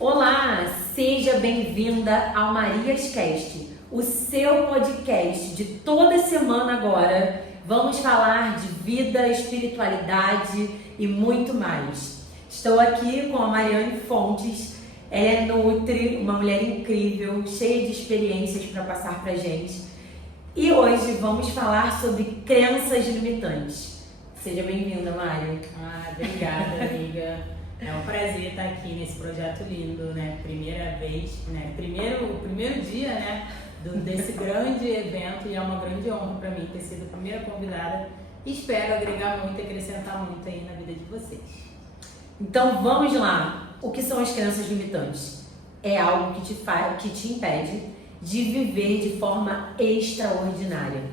Olá, seja bem-vinda ao Marias Cast, o seu podcast de toda semana agora. Vamos falar de vida, espiritualidade e muito mais. Estou aqui com a Mariane Fontes, ela é nutri, uma mulher incrível, cheia de experiências para passar pra gente. E hoje vamos falar sobre crenças limitantes. Seja bem-vinda, Mari. Obrigada, amiga. É um prazer estar aqui nesse projeto lindo, né? Primeira vez, né? O primeiro dia, né? Desse grande evento, e é uma grande honra para mim ter sido a primeira convidada. Espero agregar muito e acrescentar muito aí na vida de vocês. Então vamos lá. O que são as crenças limitantes? É algo que te impede de viver de forma extraordinária.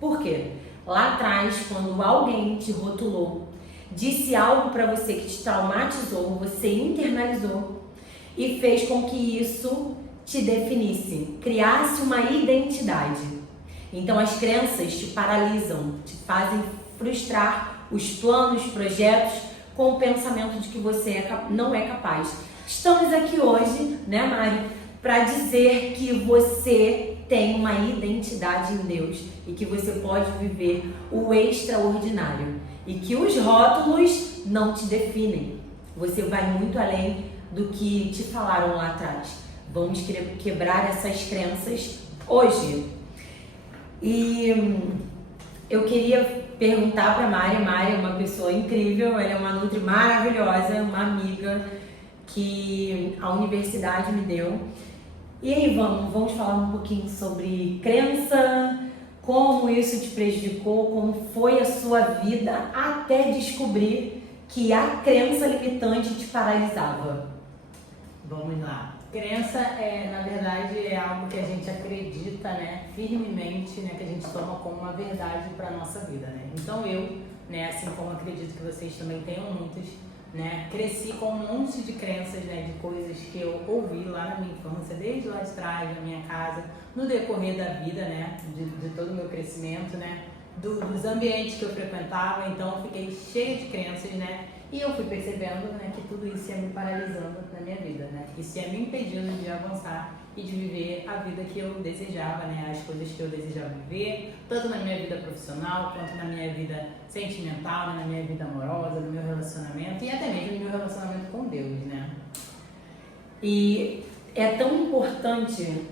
Por quê? Lá atrás, quando alguém te rotulou, disse algo para você que te traumatizou, você internalizou e fez com que isso te definisse, criasse uma identidade. Então as crenças te paralisam, te fazem frustrar os planos, projetos com o pensamento de que você não é capaz. Estamos aqui hoje, né, Mari, para dizer que você tem uma identidade em Deus e que você pode viver o extraordinário. E que os rótulos não te definem. Você vai muito além do que te falaram lá atrás. Vamos quebrar essas crenças hoje. E eu queria perguntar para Mari. Mari é uma pessoa incrível, ela é uma nutri maravilhosa, uma amiga que a universidade me deu. E aí, vamos falar um pouquinho sobre crença, como isso te prejudicou, como foi a sua vida até descobrir que a crença limitante te paralisava. Vamos lá. Crença na verdade, é algo que a gente acredita, né, firmemente, né, que a gente toma como uma verdade para nossa vida, né? Então eu, né, assim como acredito que vocês também tenham muitas, né, cresci com um monte de crenças, né, de coisas que eu ouvi lá na minha infância, desde lá de trás, na minha casa, no decorrer da vida, né, de todo o meu crescimento, né, dos ambientes que eu frequentava. Então eu fiquei cheia de crenças, né, e eu fui percebendo, né, que tudo isso ia me paralisando na minha vida, né, isso ia me impedindo de avançar e de viver a vida que eu desejava, né, as coisas que eu desejava viver, tanto na minha vida profissional, quanto na minha vida sentimental, né, na minha vida amorosa, no meu relacionamento e até mesmo no meu relacionamento com Deus, né. E é tão importante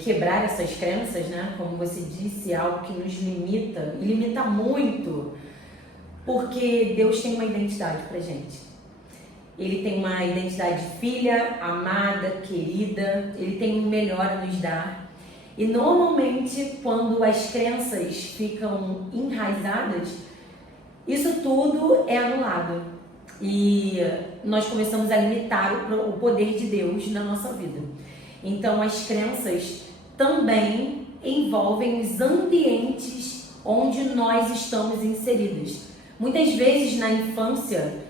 quebrar essas crenças, né, como você disse, algo que nos limita, e limita muito, porque Deus tem uma identidade pra gente. Ele tem uma identidade de filha, amada, querida, ele tem o melhor a nos dar. E normalmente, quando as crenças ficam enraizadas, isso tudo é anulado. E nós começamos a limitar o poder de Deus na nossa vida. Então, as crenças também envolvem os ambientes onde nós estamos inseridos. Muitas vezes, na infância,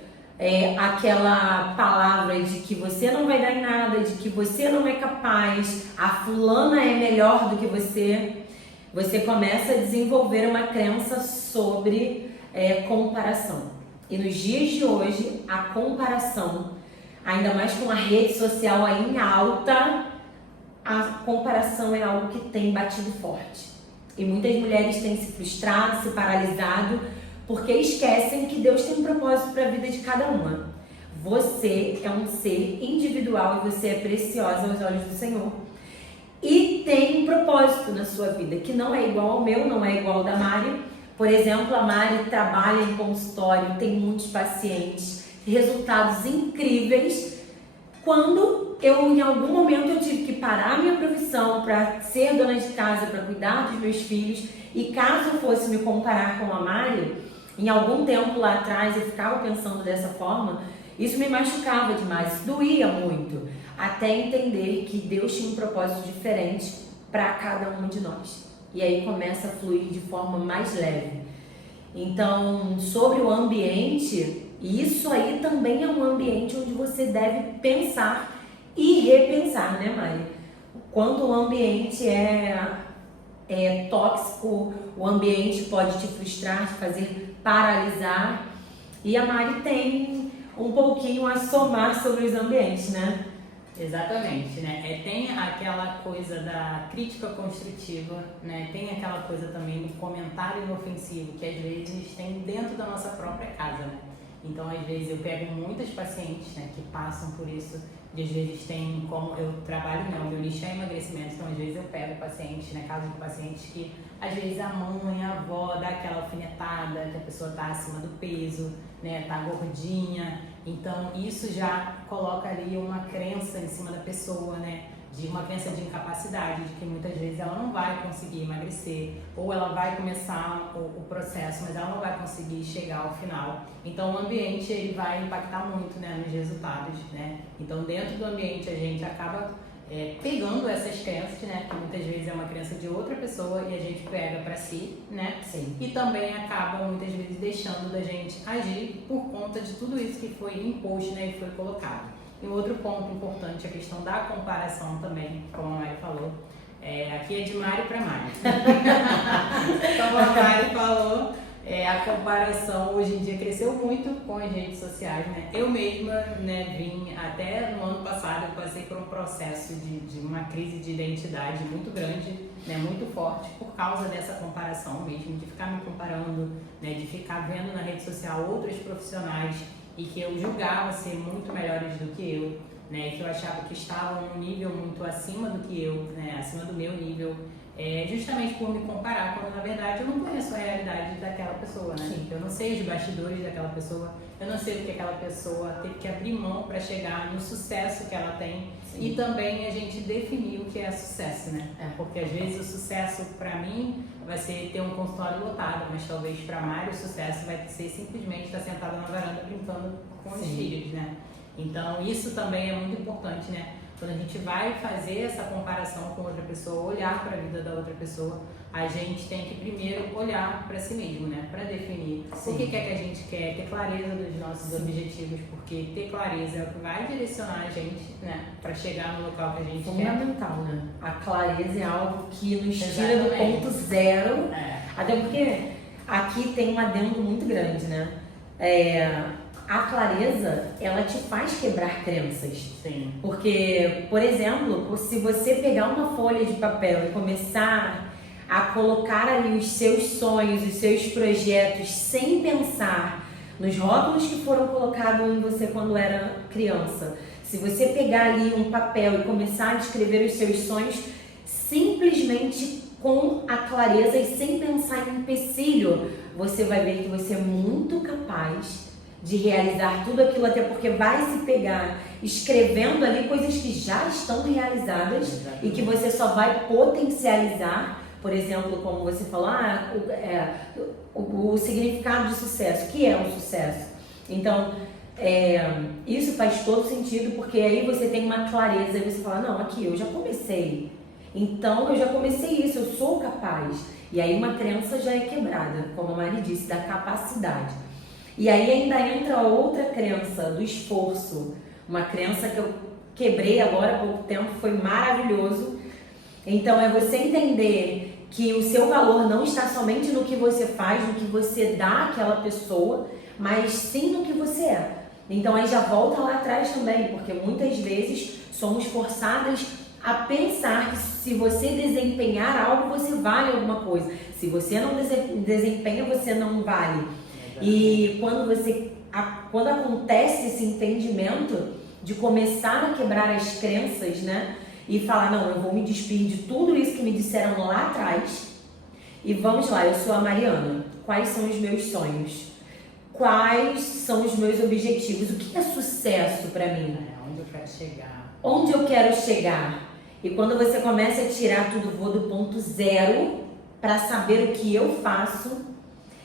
aquela palavra de que você não vai dar em nada, de que você não é capaz, a fulana é melhor do que você começa a desenvolver uma crença sobre comparação. E nos dias de hoje, a comparação, ainda mais com a rede social aí em alta, a comparação é algo que tem batido forte. E muitas mulheres têm se frustrado, se paralisado, porque esquecem que Deus tem um propósito para a vida de cada uma. Você é um ser individual e você é preciosa aos olhos do Senhor. E tem um propósito na sua vida, que não é igual ao meu, não é igual ao da Mari. Por exemplo, a Mari trabalha em consultório, tem muitos pacientes, resultados incríveis. Quando em algum momento eu tive que parar a minha profissão para ser dona de casa, para cuidar dos meus filhos, e caso eu fosse me comparar com a Mari, em algum tempo lá atrás eu ficava pensando dessa forma, isso me machucava demais, doía muito, até entender que Deus tinha um propósito diferente para cada um de nós. E aí começa a fluir de forma mais leve. Então, sobre o ambiente, isso aí também é um ambiente onde você deve pensar e repensar, né, Mari? Quando o ambiente é tóxico, o ambiente pode te frustrar, te fazer paralisar. E a Mari tem um pouquinho a somar sobre os ambientes, né? Exatamente, né? Tem aquela coisa da crítica construtiva, né? Tem aquela coisa também do comentário inofensivo que às vezes tem dentro da nossa própria casa, né? Então, às vezes eu pego muitas pacientes, né, que passam por isso, de às vezes tem, como eu trabalho, né, o meu nicho é emagrecimento, então às vezes eu pego pacientes, né, casos de pacientes que às vezes a mãe, a avó dá aquela alfinetada, que a pessoa tá acima do peso, né, tá gordinha, então isso já coloca ali uma crença em cima da pessoa, né, de uma crença de incapacidade, de que muitas vezes ela não vai conseguir emagrecer, ou ela vai começar o processo, mas ela não vai conseguir chegar ao final. Então o ambiente ele vai impactar muito, né, nos resultados, né? Então dentro do ambiente a gente acaba pegando essas crenças, né, que muitas vezes é uma crença de outra pessoa e a gente pega para si, né? Sim. E também acaba muitas vezes deixando da gente agir por conta de tudo isso que foi imposto, né, e foi colocado. E outro ponto importante é a questão da comparação também, como a Mari falou. Aqui é de Mari para Mari. Como a Mari falou, a comparação hoje em dia cresceu muito com as redes sociais, né? Eu mesma, né, vim até no ano passado, eu passei por um processo de uma crise de identidade muito grande, né, muito forte, por causa dessa comparação mesmo, de ficar me comparando, né, de ficar vendo na rede social outros profissionais e que eu julgava ser muito melhores do que eu, né, que eu achava que estavam num nível muito acima do que eu, né, acima do meu nível, justamente por me comparar, quando na verdade eu não conheço a realidade daquela pessoa, né? Sim. Eu não sei os bastidores daquela pessoa, eu não sei o que aquela pessoa teve que abrir mão para chegar no sucesso que ela tem. Sim. E também a gente definir o que é sucesso, né? Porque às vezes o sucesso para mim vai ser ter um consultório lotado, mas talvez para Mário o sucesso vai ser simplesmente estar sentado na varanda brincando com os filhos, né? Então isso também é muito importante, né? Quando a gente vai fazer essa comparação com outra pessoa, olhar para a vida da outra pessoa, a gente tem que primeiro olhar para si mesmo, né? Para definir o que é que a gente quer, ter clareza dos nossos objetivos, porque ter clareza é o que vai direcionar a gente, né? Para chegar no local que a gente quer. Fundamental, né? A clareza é algo que nos tira do ponto zero. Até porque aqui tem um adendo muito grande, né? A clareza, ela te faz quebrar crenças. Sim. Porque, por exemplo, se você pegar uma folha de papel e começar a colocar ali os seus sonhos, os seus projetos, sem pensar nos rótulos que foram colocados em você quando era criança, se você pegar ali um papel e começar a escrever os seus sonhos, simplesmente com a clareza e sem pensar em empecilho, você vai ver que você é muito capaz de realizar tudo aquilo, até porque vai se pegar escrevendo ali coisas que já estão realizadas. Exatamente. E que você só vai potencializar, por exemplo, como você falou, o significado de sucesso, o que é um sucesso. Então, isso faz todo sentido, porque aí você tem uma clareza e você fala, não, aqui eu já comecei, então eu já comecei isso, eu sou capaz. E aí uma crença já é quebrada, como a Mari disse, da capacidade. E aí ainda entra outra crença do esforço, uma crença que eu quebrei agora há pouco tempo, foi maravilhoso. Então é você entender que o seu valor não está somente no que você faz, no que você dá àquela pessoa, mas sim no que você é. Então aí já volta lá atrás também, porque muitas vezes somos forçadas a pensar que se você desempenhar algo, você vale alguma coisa. Se você não desempenha, você não vale. E quando acontece esse entendimento de começar a quebrar as crenças, né? E falar, não, eu vou me despir de tudo isso que me disseram lá atrás. E vamos lá, eu sou a Mariana. Quais são os meus sonhos? Quais são os meus objetivos? O que é sucesso para mim? Onde eu quero chegar? Onde eu quero chegar? E quando você começa a tirar tudo, vou do ponto zero para saber o que eu faço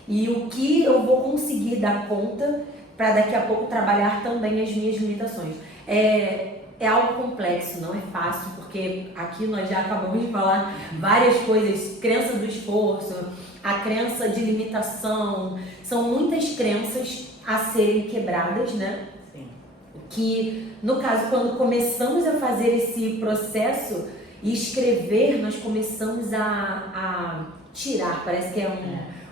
e o que eu vou conseguir dar conta para daqui a pouco trabalhar também as minhas limitações. É algo complexo, não é fácil, porque aqui nós já acabamos de falar várias coisas, crença do esforço, a crença de limitação, são muitas crenças a serem quebradas, né? Sim. Que, no caso, quando começamos a fazer esse processo e escrever, nós começamos a tirar, parece que é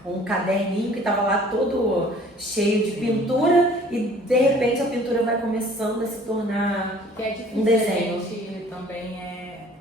um caderninho que estava lá todo cheio de pintura e de repente a pintura vai começando a se tornar que é difícil um desenho. A gente também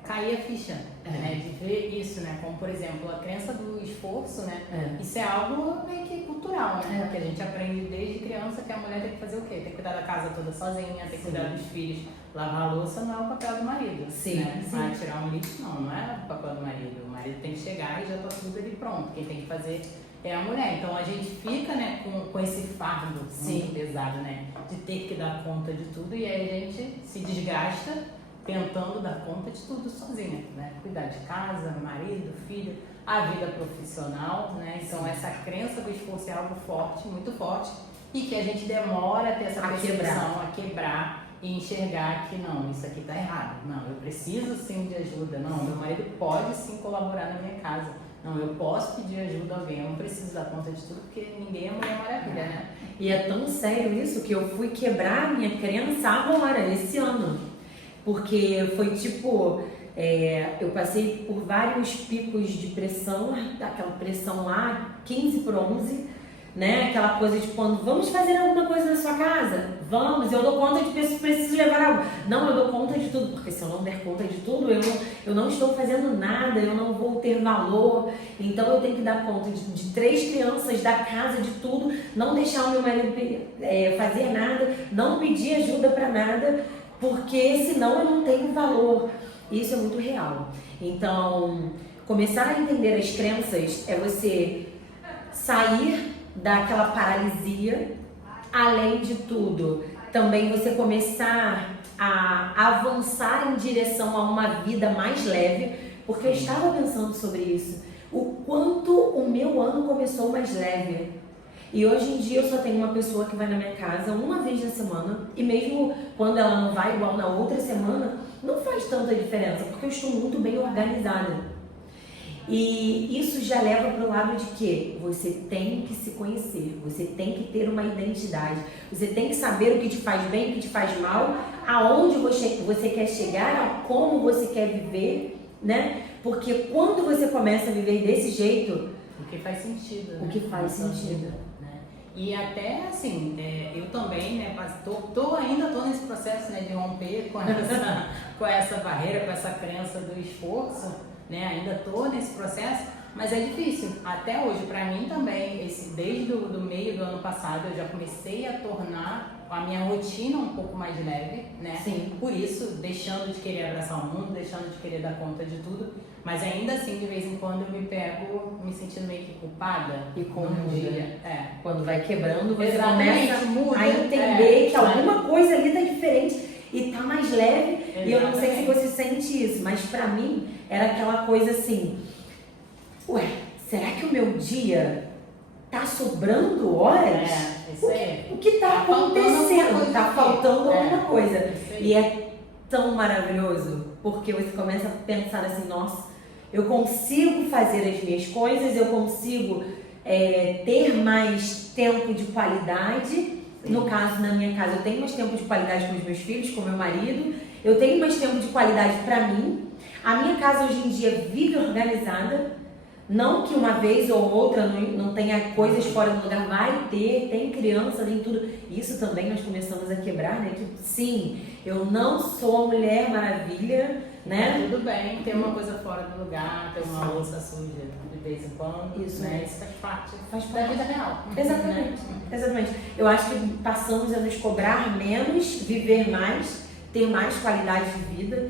cair a ficha, né? De ver isso, né? Como, por exemplo, a crença do esforço, né? Isso é algo meio que cultural, né? Porque a gente aprende desde criança que a mulher tem que fazer o quê? Tem que cuidar da casa toda sozinha, tem que cuidar dos filhos, lavar a louça não é o papel do marido. Sim, né? sim. Vai tirar um lixo, não é o papel do marido. O marido tem que chegar e já tá tudo ali pronto. Quem tem que fazer é a mulher. Então a gente fica, né, com esse fardo muito pesado, né? De ter que dar conta de tudo e aí a gente se desgasta tentando dar conta de tudo sozinha, né? Cuidar de casa, marido, filho, a vida profissional, né? Então essa crença do esforço é algo forte, muito forte, e que a gente demora a ter essa percepção, a quebrar e enxergar que não, isso aqui tá errado. Não, eu preciso sim de ajuda. Não, meu marido pode sim colaborar na minha casa. Não, eu posso pedir ajuda a alguém, eu não preciso dar conta de tudo, porque ninguém é Mulher Maravilha, né? E é tão sério isso que eu fui quebrar a minha crença agora, esse ano. Porque foi tipo, eu passei por vários picos de pressão, aquela pressão lá, 15 por 11, né? Aquela coisa de quando, vamos fazer alguma coisa na sua casa? Vamos, eu dou conta de pessoas, preciso levar algo. Não, eu dou conta de tudo, porque se eu não der conta de tudo, eu não estou fazendo nada, eu não vou ter valor. Então eu tenho que dar conta de 3 crianças, da casa, de tudo, não deixar o meu marido fazer nada, não pedir ajuda para nada, porque senão eu não tenho valor. Isso é muito real. Então, começar a entender as crenças é você sair daquela paralisia, além de tudo, também você começar a avançar em direção a uma vida mais leve, porque eu estava pensando sobre isso, o quanto o meu ano começou mais leve. E hoje em dia eu só tenho uma pessoa que vai na minha casa uma vez na semana, e mesmo quando ela não vai igual na outra semana, não faz tanta diferença, porque eu estou muito bem organizada. E isso já leva para o lado de que você tem que se conhecer, você tem que ter uma identidade, você tem que saber o que te faz bem, o que te faz mal, aonde você quer chegar, a como você quer viver, né? Porque quando você começa a viver desse jeito, o que faz sentido, né? O que faz sentido. E até assim, eu também, né, ainda tô nesse processo, né, de romper com essa barreira, com essa crença do esforço, né, ainda tô nesse processo, mas é difícil. Até hoje, para mim também, desde do meio do ano passado, eu já comecei a tornar a minha rotina um pouco mais leve, né? Sim. Por isso, deixando de querer abraçar o mundo, deixando de querer dar conta de tudo, mas ainda assim, de vez em quando, eu me pego me sentindo meio que culpada. E como dia. Quando vai quebrando, você Exatamente, começa muda, a entender que sai. alguma coisa ali tá diferente e tá mais leve. Exatamente. E eu não sei se você sente isso, mas pra mim era aquela coisa assim, ué, será que o meu dia tá sobrando horas? Isso aí. O que tá acontecendo? Tá faltando alguma coisa. E é tão maravilhoso, porque você começa a pensar assim, nossa, eu consigo fazer as minhas coisas, eu consigo ter mais tempo de qualidade. No caso, na minha casa, eu tenho mais tempo de qualidade com os meus filhos, com o meu marido, eu tenho mais tempo de qualidade pra mim. A minha casa hoje em dia vive organizada. Não que uma vez ou outra não tenha coisas fora do lugar, vai ter, tem criança, tem tudo. Isso também nós começamos a quebrar, né? Que sim, eu não sou a Mulher Maravilha, né? Tudo bem, ter uma coisa fora do lugar, ter uma louça suja de vez em quando. Isso, né? Isso faz parte da vida real. Exatamente, exatamente. Eu acho que passamos a nos cobrar menos, viver mais, ter mais qualidade de vida.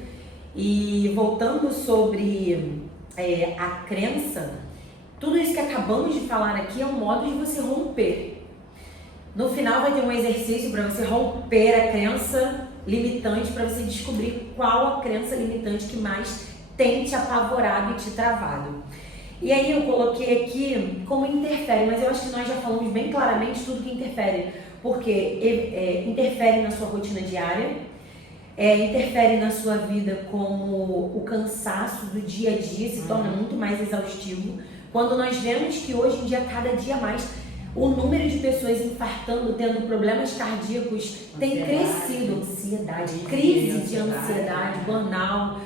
E voltando sobre a crença, tudo isso que acabamos de falar aqui é um modo de você romper. No final vai ter um exercício para você romper a crença limitante, para você descobrir qual a crença limitante que mais tem te apavorado e te travado. E aí eu coloquei aqui como interfere, mas eu acho que nós já falamos bem claramente tudo que interfere, porque interfere na sua rotina diária, interfere na sua vida como o cansaço do dia a dia se torna muito mais exaustivo. Quando nós vemos que hoje em dia, cada dia mais, o número de pessoas infartando, tendo problemas cardíacos tem crescido, crise de ansiedade, burnout,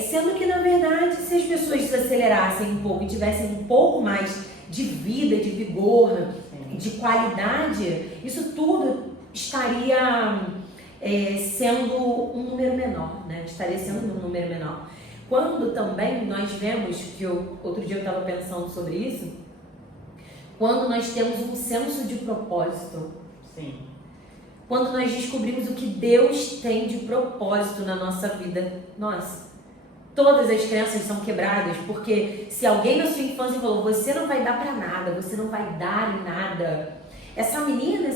sendo que na verdade, se as pessoas desacelerassem um pouco e tivessem um pouco mais de vida, de vigor, de qualidade, isso tudo estaria sendo um número menor, né? Estaria sendo um número menor. Quando também nós vemos, outro dia eu estava pensando sobre isso, quando nós temos um senso de propósito. Sim. Quando nós descobrimos o que Deus tem de propósito na nossa vida. Nossa, todas as crenças são quebradas, porque se alguém na sua infância falou, você não vai dar pra nada, você não vai dar em nada. Essa menina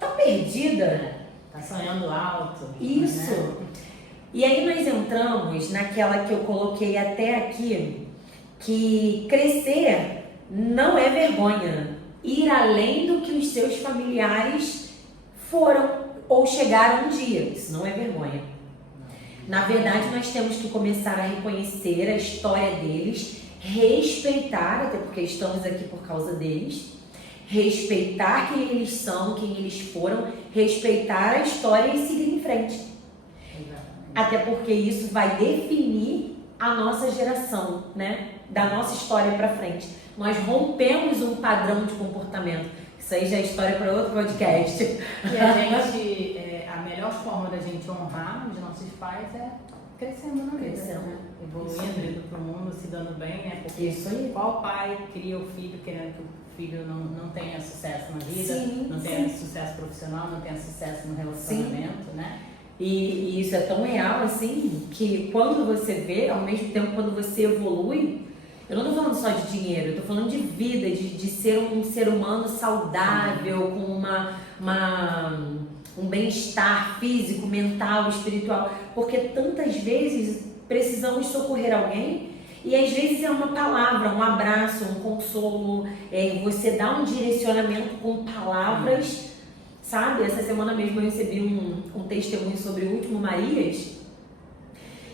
tá perdida. Tá sonhando alto. Isso. Né? E aí nós entramos naquela que eu coloquei até aqui, que crescer não é vergonha. Ir além do que os seus familiares foram ou chegaram um dia. Isso não é vergonha. Na verdade, nós temos que começar a reconhecer a história deles, respeitar, até porque estamos aqui por causa deles, respeitar quem eles são, quem eles foram, respeitar a história e seguir em frente. Até porque isso vai definir a nossa geração, né? Da nossa história para frente. Nós rompemos um padrão de comportamento. Isso aí já é história para outro podcast. E a gente, a melhor forma da gente honrar os nossos pais é crescendo na vida, né? Evoluindo, indo pro mundo, se dando bem, né? Porque isso aí. Qual pai cria o filho querendo que o filho não tenha sucesso na vida, sim, não tenha sucesso profissional, não tenha sucesso no relacionamento, sim. né? E isso é tão real assim, que quando você vê, ao mesmo tempo quando você evolui, eu não tô falando só de dinheiro, eu tô falando de vida, de ser um ser humano saudável, com um bem-estar físico, mental, espiritual, porque tantas vezes precisamos socorrer alguém e às vezes é uma palavra, um abraço, um consolo, você dá um direcionamento com palavras. Sabe, essa semana mesmo eu recebi um testemunho sobre o último Marias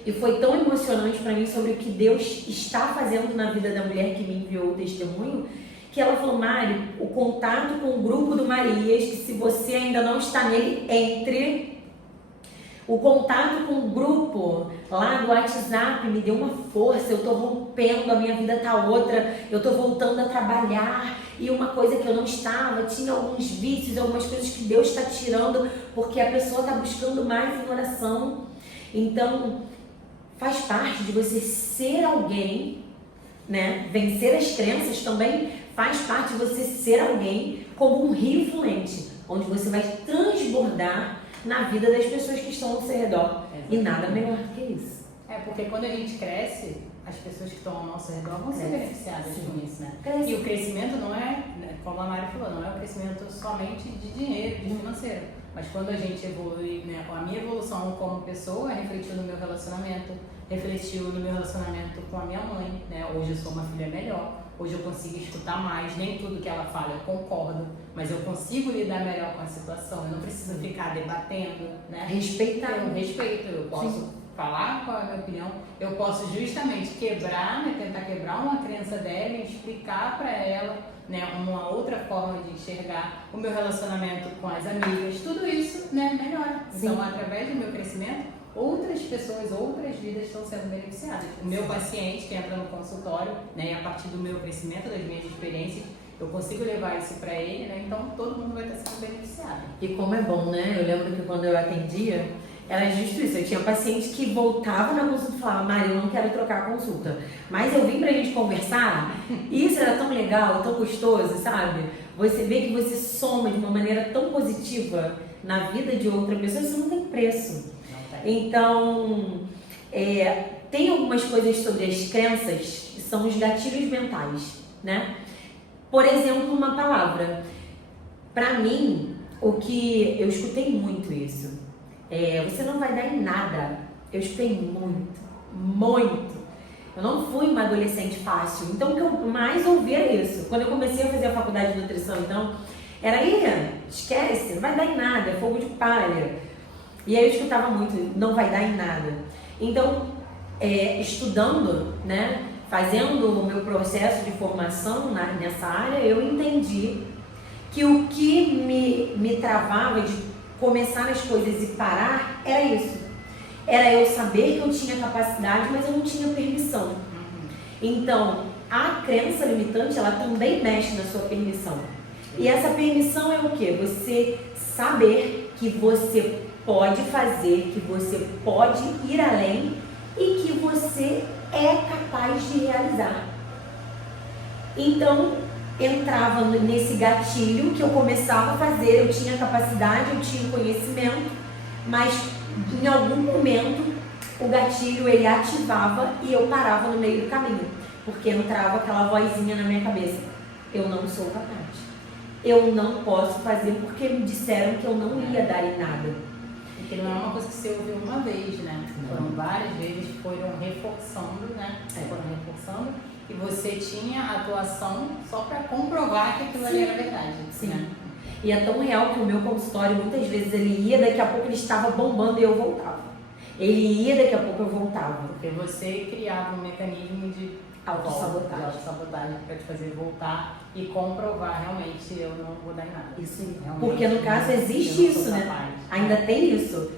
e foi tão emocionante para mim sobre o que Deus está fazendo na vida da mulher que me enviou o testemunho, que ela falou, Mari, o contato com o grupo do Marias, que se você ainda não está nele, entre. O contato com o grupo lá do WhatsApp me deu uma força, eu tô rompendo, a minha vida tá outra, eu tô voltando a trabalhar. E uma coisa que eu não estava, tinha alguns vícios, algumas coisas que Deus está tirando, porque a pessoa está buscando mais em oração. Então, faz parte de você ser alguém, né? Vencer as crenças também faz parte de você ser alguém como um rio fluente, onde você vai transbordar na vida das pessoas que estão ao seu redor. E nada melhor do que isso. Porque quando a gente cresce, as pessoas que estão ao nosso redor vão ser beneficiadas com isso, né? Cresce. E o crescimento não é, como a Mari falou, não é o crescimento somente de dinheiro, de financeiro. Mas quando a gente evolui, né? A minha evolução como pessoa refletiu no meu relacionamento, refletiu no meu relacionamento com a minha mãe, né? Hoje eu sou uma filha melhor, hoje eu consigo escutar mais, nem tudo que ela fala eu concordo, mas eu consigo lidar melhor com a situação, eu não preciso ficar debatendo, né? Respeitar. Eu respeito, eu posso... Sim. falar qual é a minha opinião, eu posso justamente quebrar, né, tentar quebrar uma crença dela e explicar para ela, né, uma outra forma de enxergar o meu relacionamento com as amigas, tudo isso, né, melhora. Sim. Então, através do meu crescimento, outras pessoas, outras vidas estão sendo beneficiadas. O meu paciente que entra no consultório, né, e a partir do meu crescimento, das minhas experiências, eu consigo levar isso para ele, né, então todo mundo vai estar sendo beneficiado. E como é bom, né? Eu lembro que quando eu atendia, era justo isso, eu tinha pacientes que voltavam na consulta e falavam, Mari, eu não quero trocar a consulta, mas eu vim pra gente conversar, e isso era tão legal, tão gostoso, sabe? Você vê que você soma de uma maneira tão positiva na vida de outra pessoa, isso não tem preço. Não tem. Então, tem algumas coisas sobre as crenças que são os gatilhos mentais, né? Por exemplo, uma palavra. Pra mim, o que eu escutei muito isso. Você não vai dar em nada. Eu escutei muito, muito. Eu não fui uma adolescente fácil. Então, o que eu mais ouvi era isso. Quando eu comecei a fazer a faculdade de nutrição, então, era esquece, não vai dar em nada, é fogo de palha. E aí eu escutava muito, não vai dar em nada. Então, estudando, né, fazendo o meu processo de formação nessa área, eu entendi que o que me travava de começar as coisas e parar era isso. Era eu saber que eu tinha capacidade, mas eu não tinha permissão. Então, a crença limitante, ela também mexe na sua permissão. E essa permissão é o quê? Você saber que você pode fazer, que você pode ir além e que você é capaz de realizar. Então, entrava nesse gatilho que eu começava a fazer, eu tinha capacidade, eu tinha conhecimento, mas em algum momento o gatilho ele ativava e eu parava no meio do caminho, porque entrava aquela vozinha na minha cabeça: eu não sou capaz, eu não posso fazer porque me disseram que eu não ia dar em nada. Porque não é uma coisa que você ouviu uma vez, né? Foram várias vezes, foram reforçando, né? Foram reforçando, e você tinha atuação só para comprovar que aquilo ali era verdade. Sim. Né? E é tão real que o meu consultório, muitas vezes ele ia, daqui a pouco ele estava bombando e eu voltava. Ele ia, daqui a pouco eu voltava. Porque você criava um mecanismo de autossabotagem para te fazer voltar e comprovar realmente eu não vou dar em nada. Isso. Realmente, porque no caso existe isso, né? capaz. Ainda tem isso.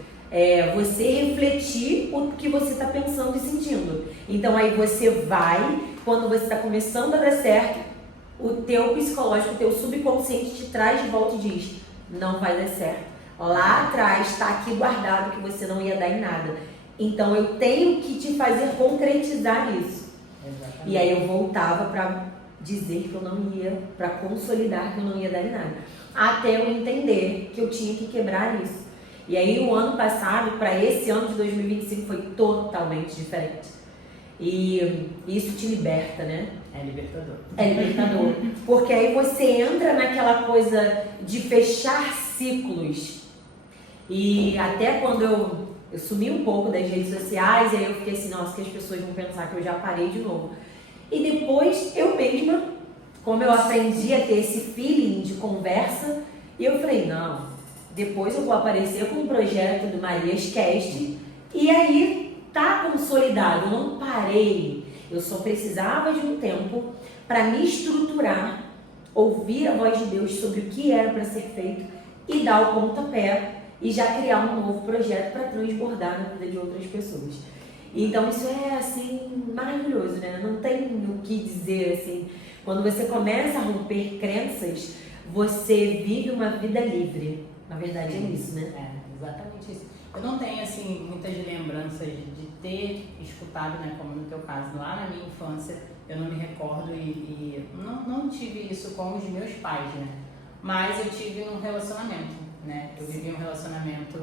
Você refletir o que você está pensando e sentindo. Então aí você vai, quando você está começando a dar certo, o teu psicológico, o teu subconsciente te traz de volta e diz: não vai dar certo. Lá atrás está aqui guardado que você não ia dar em nada. Então eu tenho que te fazer concretizar isso. Exatamente. E aí eu voltava para dizer que eu não ia, para consolidar que eu não ia dar em nada. Até eu entender que eu tinha que quebrar isso. E aí o ano passado, para esse ano de 2025, foi totalmente diferente. E isso te liberta, né? É libertador. É libertador. Porque aí você entra naquela coisa de fechar ciclos. E até quando eu sumi um pouco das redes sociais, aí eu fiquei assim: nossa, que as pessoas vão pensar que eu já parei de novo. E depois eu mesma, como eu aprendi a ter esse feeling de conversa, eu falei: não, depois eu vou aparecer com um projeto do Marias Cast e aí tá consolidado, eu não parei. Eu só precisava de um tempo para me estruturar, ouvir a voz de Deus sobre o que era para ser feito e dar o pontapé e já criar um novo projeto para transbordar na vida de outras pessoas. Então isso é assim maravilhoso, né? Não tem o que dizer assim. Quando você começa a romper crenças, você vive uma vida livre. Na verdade é isso, né? É, exatamente isso. Eu não tenho assim muitas lembranças de ter escutado, né, como no teu caso, lá na minha infância, eu não me recordo e não tive isso com os meus pais, né? Mas eu tive um relacionamento, né? Eu vivi um relacionamento,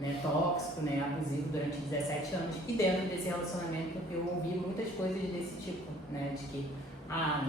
né, tóxico, né, abusivo durante 17 anos e dentro desse relacionamento eu ouvi muitas coisas desse tipo, né? De que,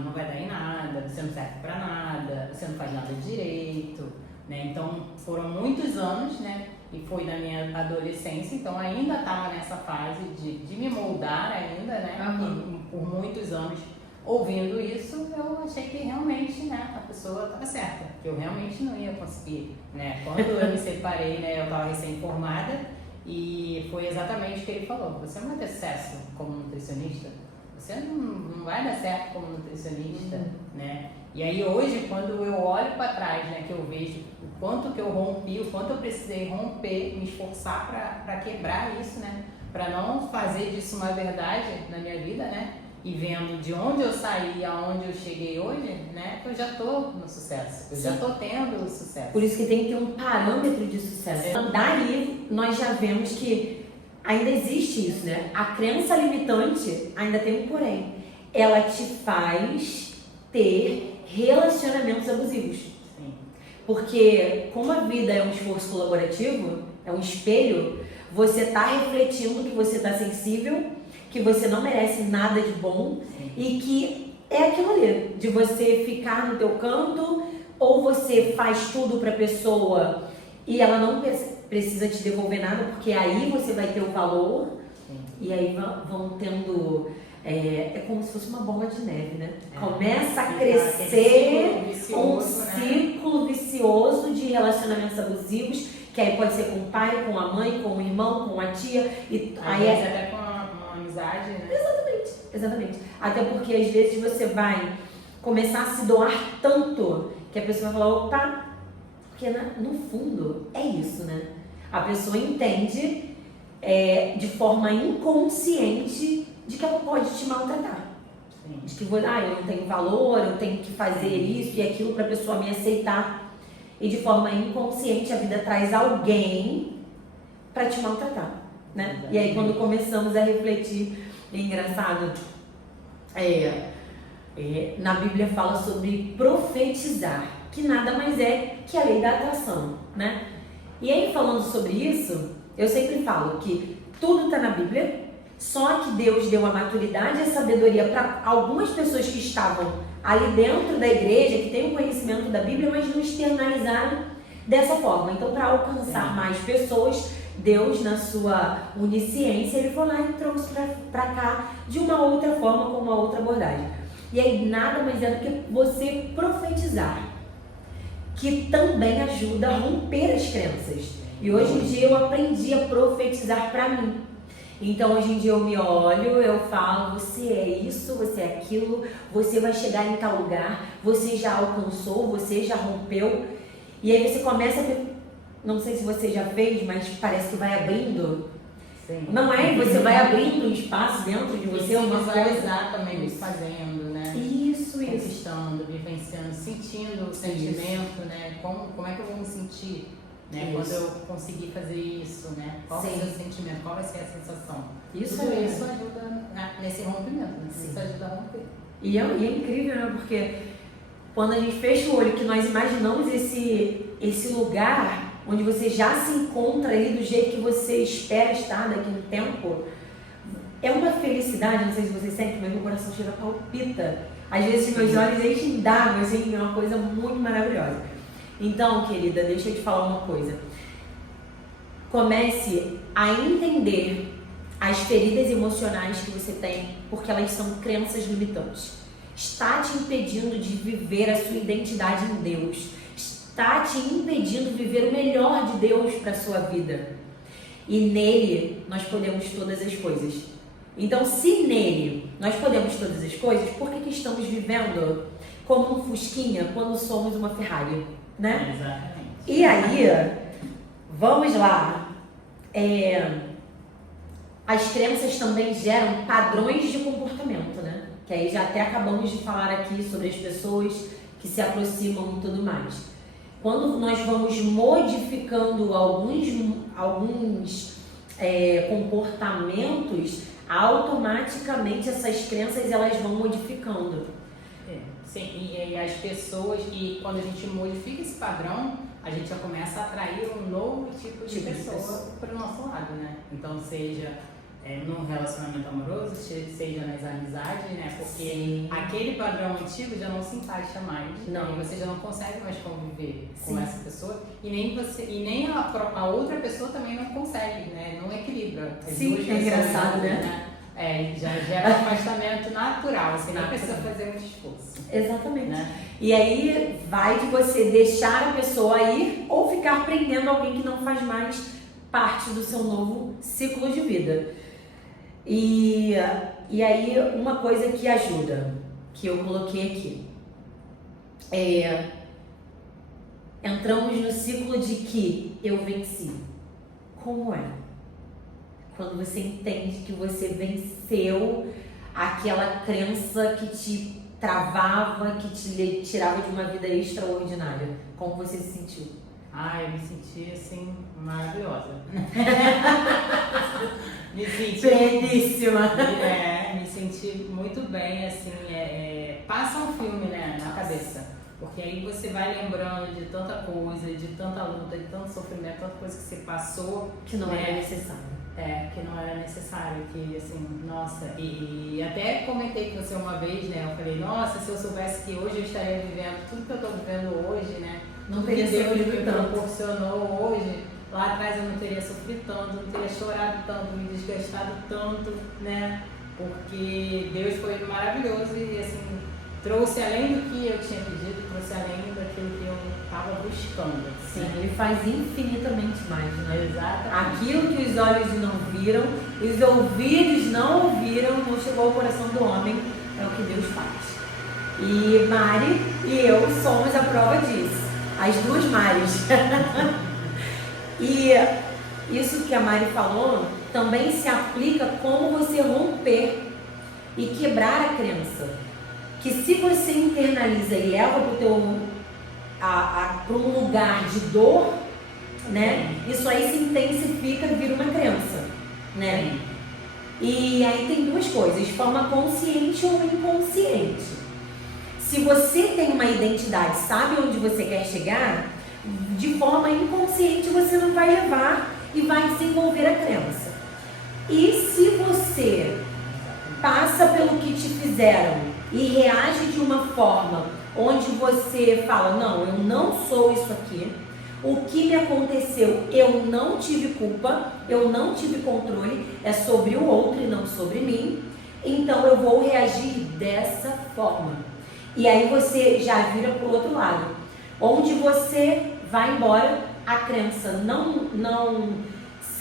não vai dar em nada, você não serve pra nada, você não faz nada direito, né? Então foram muitos anos, né? E foi da minha adolescência, então ainda estava nessa fase de me moldar ainda, né? E por muitos anos ouvindo isso, eu achei que realmente, né, a pessoa estava certa, que eu realmente não ia conseguir, né? Quando eu me separei, né, eu estava recém-formada e foi exatamente o que ele falou: você não vai ter sucesso como nutricionista, você não vai dar certo como nutricionista, né? E aí hoje, quando eu olho para trás, né, que eu vejo o quanto que eu rompi, o quanto eu precisei romper, me esforçar para quebrar isso, né, para não fazer disso uma verdade na minha vida, né, e vendo de onde eu saí, aonde eu cheguei hoje, né, eu já tô no sucesso, eu já tô tendo sucesso. Por isso que tem que ter um parâmetro de sucesso. Daí nós já vemos que ainda existe isso, né? A crença limitante ainda tem um porém. Ela te faz ter relacionamentos abusivos. Sim. Porque como a vida é um esforço colaborativo, é um espelho, você está refletindo que você está sensível, que você não merece nada de bom. Sim. E que é aquilo ali, de você ficar no teu canto, ou você faz tudo para a pessoa e ela não precisa te devolver nada, porque aí você vai ter o valor. Sim. E aí vão tendo... É como se fosse uma bola de neve, né? Começa a crescer um ciclo vicioso de relacionamentos abusivos, que aí pode ser com o pai, com a mãe, com o irmão, com a tia. E aí até com uma amizade, né? Exatamente. Até porque às vezes você vai começar a se doar tanto que a pessoa vai falar: opa, porque no fundo é isso, né? A pessoa entende de forma inconsciente de que ela pode te maltratar. Sim. De que eu não tenho valor, eu tenho que fazer isso e aquilo para a pessoa me aceitar. E de forma inconsciente a vida traz alguém para te maltratar, né? E aí quando começamos a refletir, é engraçado, na Bíblia fala sobre profetizar, que nada mais é que a lei da atração, né? E aí falando sobre isso, eu sempre falo que tudo está na Bíblia, só que Deus deu a maturidade e a sabedoria para algumas pessoas que estavam ali dentro da igreja, que têm o conhecimento da Bíblia, mas não externalizaram dessa forma. Então, para alcançar mais pessoas, Deus, na sua onisciência, ele foi lá e trouxe para cá de uma outra forma, com uma outra abordagem. E aí, nada mais é do que você profetizar, que também ajuda a romper as crenças. E hoje em dia eu aprendi a profetizar para mim. Então hoje em dia eu me olho, eu falo, você é isso, você é aquilo, você vai chegar em tal lugar, você já alcançou, você já rompeu. E aí você começa a ver, não sei se você já fez, mas parece que vai abrindo. Sim. Não é? Você vai abrindo um espaço dentro de você, uma visualizar também fazendo, né? Isso. Conquistando, vivenciando, sentindo o sentimento, né? Como é que eu vou me sentir? Né? Quando eu conseguir fazer isso, né? Qual vai ser o sentimento? Qual vai ser a sensação? Isso ajuda nesse rompimento, né? Isso ajuda a romper. E é incrível, né? Porque quando a gente fecha o olho, que nós imaginamos esse lugar onde você já se encontra ali do jeito que você espera estar daqui a um tempo, é uma felicidade, não sei se você sente, mas meu coração chega a palpita. Às vezes meus olhos enchem d'água, assim, é uma coisa muito maravilhosa. Então, querida, deixa eu te falar uma coisa. Comece a entender as feridas emocionais que você tem, porque elas são crenças limitantes. Está te impedindo de viver a sua identidade em Deus. Está te impedindo de viver o melhor de Deus para a sua vida. E nele nós podemos todas as coisas. Então, se nele nós podemos todas as coisas, por que estamos vivendo como um fusquinha quando somos uma Ferrari? Né? Exatamente. E aí, vamos lá. As crenças também geram padrões de comportamento, né? Que aí já até acabamos de falar aqui sobre as pessoas que se aproximam e tudo mais. Quando nós vamos modificando alguns comportamentos, automaticamente essas crenças elas vão modificando. Sim, e as pessoas, e quando a gente modifica esse padrão, a gente já começa a atrair um novo tipo de pessoa para o nosso lado, né? Então, seja num relacionamento amoroso, seja nas amizades, né? Porque aquele padrão antigo já não se encaixa mais, não. Né? E você já não consegue mais conviver com essa pessoa, e nem a outra pessoa também não consegue, né? Não equilibra. Sim, é engraçado, né? Já gera um afastamento natural, assim, não precisa fazer muito esforço. Exatamente. Né? E aí vai de você deixar a pessoa ir ou ficar prendendo alguém que não faz mais parte do seu novo ciclo de vida. E aí uma coisa que ajuda, que eu coloquei aqui, entramos no ciclo de que eu venci. Como é? Quando você entende que você venceu aquela crença que te travava, que te tirava de uma vida extraordinária. Como você se sentiu? Eu me senti, assim, maravilhosa. Me senti... Pleníssima. Me senti muito bem, assim, passa um filme, né, na cabeça. Porque aí você vai lembrando de tanta coisa, de tanta luta, de tanto sofrimento, tanta coisa que você passou. Que não era necessário. Que não era necessário, que assim, nossa, e até comentei com você uma vez, né, eu falei, nossa, se eu soubesse que hoje eu estaria vivendo tudo que eu estou vivendo hoje, né, não teria sofrido tanto. Proporcionou hoje, lá atrás eu não teria sofrido tanto, não teria chorado tanto, me desgastado tanto, né, porque Deus foi maravilhoso e assim, trouxe além do que eu tinha pedido, trouxe além daquilo que eu estava buscando. Sim, ele faz infinitamente mais, né? Exatamente. Aquilo que os olhos não viram, os ouvidos não ouviram, não chegou ao coração do homem, é o que Deus faz. E Mari e eu somos a prova disso. As duas Maris. E isso que a Mari falou também se aplica como você romper e quebrar a crença. Que se você internaliza e leva para um lugar de dor, né? Isso aí se intensifica e vira uma crença, né? E aí tem duas coisas, forma consciente ou inconsciente. Se você tem uma identidade, sabe onde você quer chegar, de forma inconsciente você não vai levar e vai desenvolver a crença. E se você passa pelo que te fizeram e reage de uma forma onde você fala, não, eu não sou isso aqui, o que me aconteceu, eu não tive culpa, eu não tive controle, é sobre o outro e não sobre mim, então eu vou reagir dessa forma. E aí você já vira para o outro lado, onde você vai embora, a crença não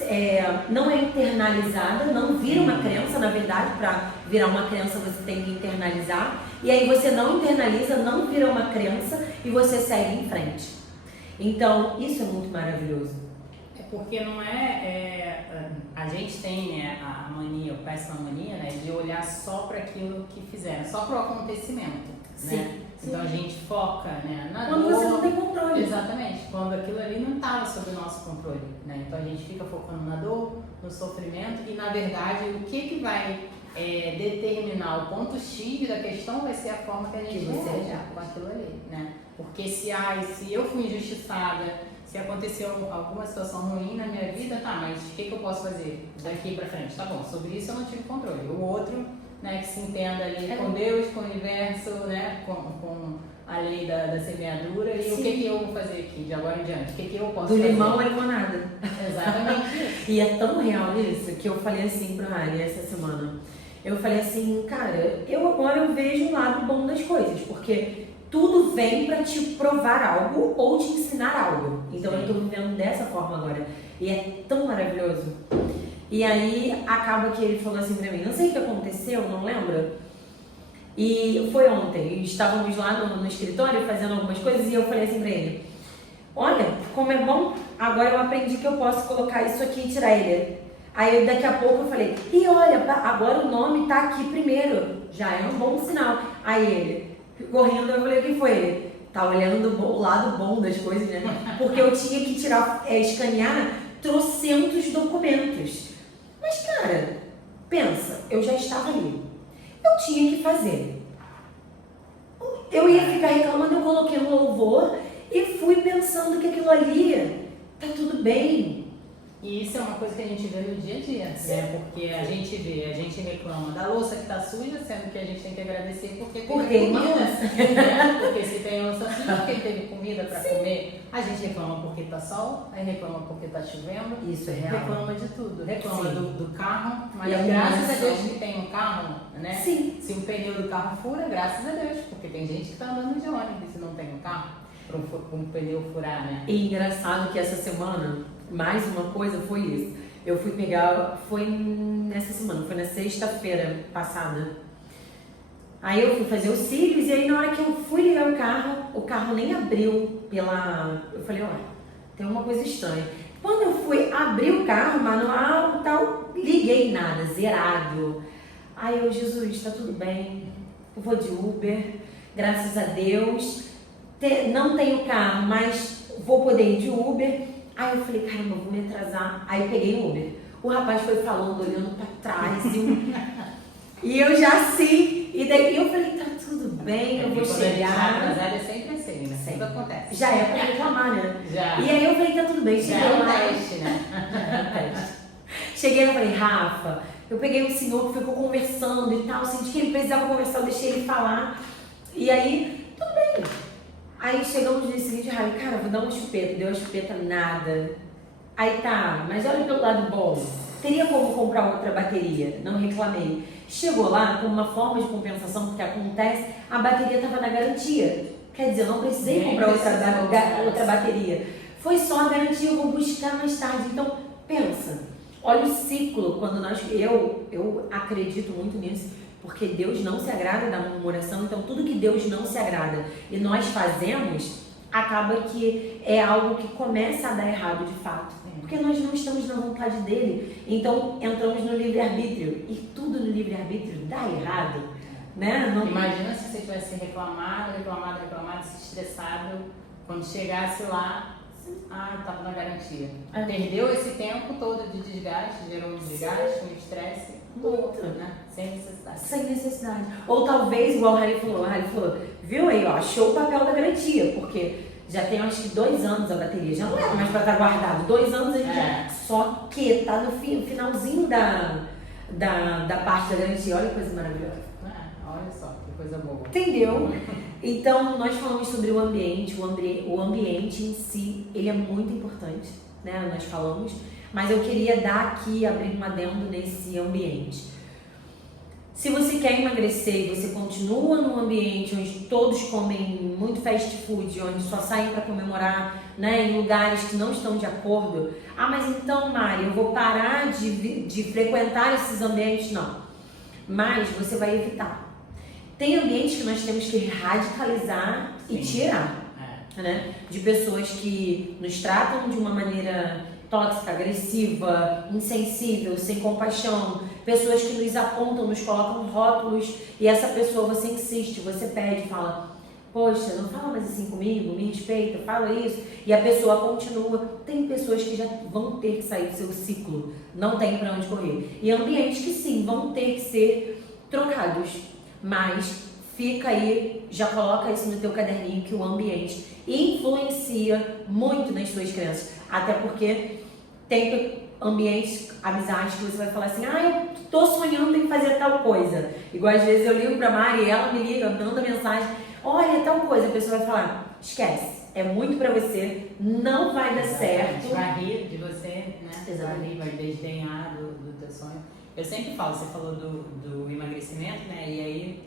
é internalizada, não vira uma crença, na verdade, para virar uma crença você tem que internalizar, e aí você não internaliza, não vira uma crença e você segue em frente. Então, isso é muito maravilhoso. É porque não a gente tem, né, a mania, a péssima mania, né, de olhar só para aquilo que fizeram, só para o acontecimento, Sim, né? sim. Então a gente foca, né, na quando dor. Você não tem controle. Exatamente, quando aquilo ali não estava sob o nosso controle, né? Então a gente fica focando na dor, no sofrimento e na verdade o que vai determinar o ponto X da questão vai ser a forma que a gente reage com aquilo ali, né? Porque se eu fui injustiçada, se aconteceu alguma situação ruim na minha vida, tá, mas o que eu posso fazer daqui pra frente? Tá bom, sobre isso eu não tive controle. O outro, né, que se entenda ali com Deus, com o universo, né, com a lei da semeadura, e Sim. O que eu vou fazer aqui de agora em diante? O que eu posso fazer? Do limão à limonada. Exatamente. E é tão real isso que eu falei assim pra Rani essa semana. Eu falei assim, cara, agora eu vejo o lado bom das coisas, porque tudo vem pra te provar algo ou te ensinar algo. Então eu tô vivendo dessa forma agora. E é tão maravilhoso. E aí acaba que ele falou assim pra mim, não sei o que aconteceu, não lembra? E foi ontem, estávamos lá no escritório fazendo algumas coisas e eu falei assim pra ele, olha, como é bom, agora eu aprendi que eu posso colocar isso aqui e tirar ele. Aí daqui a pouco eu falei, e olha, agora o nome tá aqui primeiro, já é um bom sinal. Aí ele, correndo, eu falei, o que foi ele? Tá olhando o lado bom das coisas, né? Porque eu tinha que escanear trocentos documentos. Mas cara, pensa, eu já estava ali. Eu tinha que fazer. Eu ia ficar reclamando, eu coloquei um louvor e fui pensando que aquilo ali tá tudo bem. E isso é uma coisa que a gente vê no dia a dia, né? Porque a gente reclama da louça que tá suja, sendo que a gente tem que agradecer porque tem comida, né? Porque se tem louça suja, porque teve comida para comer. A gente reclama porque tá sol, aí reclama porque tá chovendo. Isso é real. Reclama de tudo. Reclama do carro, mas e graças a Deus que tem um carro, né? Sim. Se o pneu do carro fura, graças a Deus, porque tem gente que tá andando de ônibus e não tem um carro para um pneu furar, né? E engraçado que essa semana, mais uma coisa foi isso. Eu fui pegar, foi nessa semana, foi na sexta-feira passada. Aí eu fui fazer os cílios e aí na hora que eu fui ligar o carro nem abriu eu falei, olha, tem uma coisa estranha. Quando eu fui abrir o carro, manual e tal, liguei nada, zerado. Aí eu, Jesus, tá tudo bem, eu vou de Uber, graças a Deus. Não tenho carro, mas vou poder ir de Uber. Aí eu falei, caramba, vou me atrasar. Aí eu peguei o Uber. O rapaz foi falando, olhando pra trás. E eu já assim. E daí eu falei, tá tudo bem, eu vou chegar. Atrasar é sempre assim, né? Sempre acontece. Já é pra reclamar, né? Já. E aí eu falei, tá tudo bem. Cheguei já é um lá. teste, né? Cheguei lá e falei, Rafa, eu peguei um senhor que ficou conversando e tal. Senti que ele precisava conversar, eu deixei ele falar. E aí, tudo bem. Aí chegamos no dia seguinte, Raí, cara, vou dar uma chupeta. Deu uma chupeta, nada. Aí tá, mas olha pelo lado bom. Teria como comprar outra bateria? Não reclamei. Chegou lá, com uma forma de compensação, porque acontece, a bateria estava na garantia. Quer dizer, eu não precisei comprar outra bateria. Foi só a garantia, eu vou buscar mais tarde. Então, pensa. Olha o ciclo, quando eu acredito muito nisso. Porque Deus não se agrada da murmuração, então tudo que Deus não se agrada e nós fazemos, acaba que é algo que começa a dar errado de fato. Porque nós não estamos na vontade dele. Então entramos no livre-arbítrio. E tudo no livre-arbítrio dá errado. Né? Não... Imagina se você tivesse reclamado, se estressado, quando chegasse lá, estava na garantia. Perdeu esse tempo todo de desgaste, gerou um desgaste, um estresse. Muito, né? Sem necessidade. Sem necessidade. Ou talvez, igual o Harry falou, viu aí, ó, achou o papel da garantia, porque já tem acho que 2 anos a bateria, já não é mais para estar guardado. 2 anos a gente já. Só que tá no finalzinho da parte da garantia. Olha que coisa maravilhosa. Olha só, que coisa boa. Entendeu? Então, nós falamos sobre o ambiente. O ambiente em si, ele é muito importante, né? Nós falamos. Mas eu queria abrir um adendo nesse ambiente. Se você quer emagrecer e você continua num ambiente onde todos comem muito fast food, onde só saem para comemorar, né, em lugares que não estão de acordo, mas então, Mari, eu vou parar de frequentar esses ambientes? Não. Mas você vai evitar. Tem ambientes que nós temos que radicalizar e tirar, né? De pessoas que nos tratam de uma maneira tóxica, agressiva, insensível, sem compaixão, pessoas que nos apontam, nos colocam rótulos e essa pessoa, você insiste, você pede, fala, poxa, não fala mais assim comigo, me respeita, fala isso, e a pessoa continua. Tem pessoas que já vão ter que sair do seu ciclo, não tem para onde correr. E ambientes que sim, vão ter que ser trocados, mas fica aí, já coloca isso no teu caderninho, que o ambiente influencia muito nas suas crenças, até porque tem ambientes, amizades que você vai falar assim, eu tô sonhando em fazer tal coisa. Igual às vezes eu ligo pra Mari e ela me liga, manda mensagem, olha tal coisa, a pessoa vai falar, esquece, é muito pra você, não vai dar certo. Vai rir de você, né? Exatamente. Vai desdenhar do teu sonho. Eu sempre falo, você falou do emagrecimento, né? E aí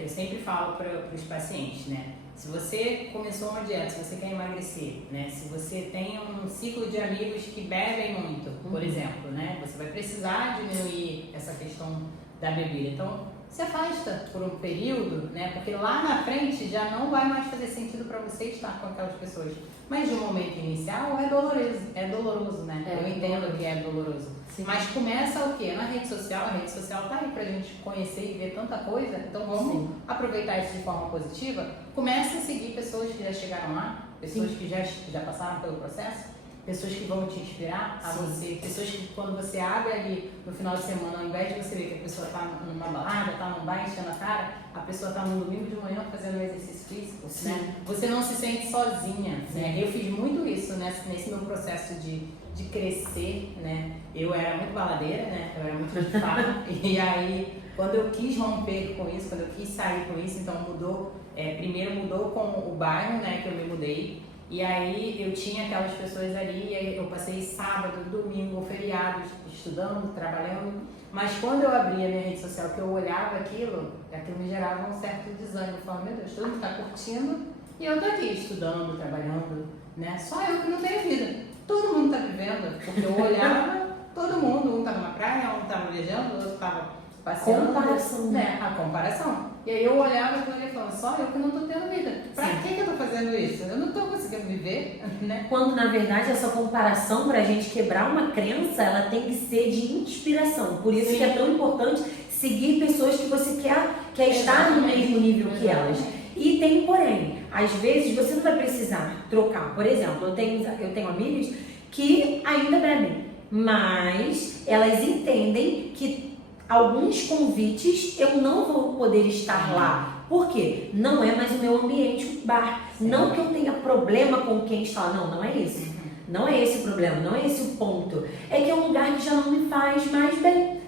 eu sempre falo para os pacientes, né? Se você começou uma dieta, se você quer emagrecer, né? Se você tem um ciclo de amigos que bebem muito, por exemplo, né? Você vai precisar diminuir essa questão da bebida. Então, se afasta por um período, né? Porque lá na frente já não vai mais fazer sentido para você estar com aquelas pessoas. Mas no momento inicial é doloroso, né? Eu entendo que é doloroso. Sim. Mas começa o quê? Na rede social, a rede social tá aí pra gente conhecer e ver tanta coisa, então vamos aproveitar isso de forma positiva. Começa a seguir pessoas que já chegaram lá, pessoas que já passaram pelo processo, pessoas que vão te inspirar a você, pessoas que quando você abre ali no final de semana, ao invés de você ver que a pessoa tá numa balada, tá num bar enchendo a cara, a pessoa tá no domingo de manhã fazendo um exercício físico, né? Você não se sente sozinha, né? Eu fiz muito isso nesse meu processo de crescer, né? Eu era muito baladeira, né? Eu era muito de farra. E aí, quando eu quis romper com isso, quando eu quis sair com isso, então mudou. Primeiro mudou com o bairro, né? Que eu me mudei. E aí eu tinha aquelas pessoas ali, e aí eu passei sábado, domingo, feriados, estudando, trabalhando. Mas quando eu abria a minha rede social, que eu olhava aquilo me gerava um certo desânimo. Eu falava, meu Deus, todo mundo tá curtindo e eu tô aqui estudando, trabalhando, né? Só eu que não tenho vida. Todo mundo tá vivendo, porque eu olhava, todo mundo, um tava na praia, um tava viajando, o outro tava passeando. Comparação, né? A comparação. E aí eu olhava e falava, só eu que não tô tendo vida. Pra que eu tô fazendo isso? Eu não tô conseguindo viver, né? Quando, na verdade, essa comparação, pra gente quebrar uma crença, ela tem que ser de inspiração. Por isso que é tão importante seguir pessoas que você quer estar no mesmo nível que elas. E tem porém, às vezes você não vai precisar trocar. Por exemplo, eu tenho amigas que ainda bebem, mas elas entendem que alguns convites eu não vou poder estar lá. Por quê? Não é mais o meu ambiente, o bar. Não que eu tenha problema com quem está lá. Não é isso. Não é esse o problema, não é esse o ponto. É que é um lugar que já não me faz mais bem.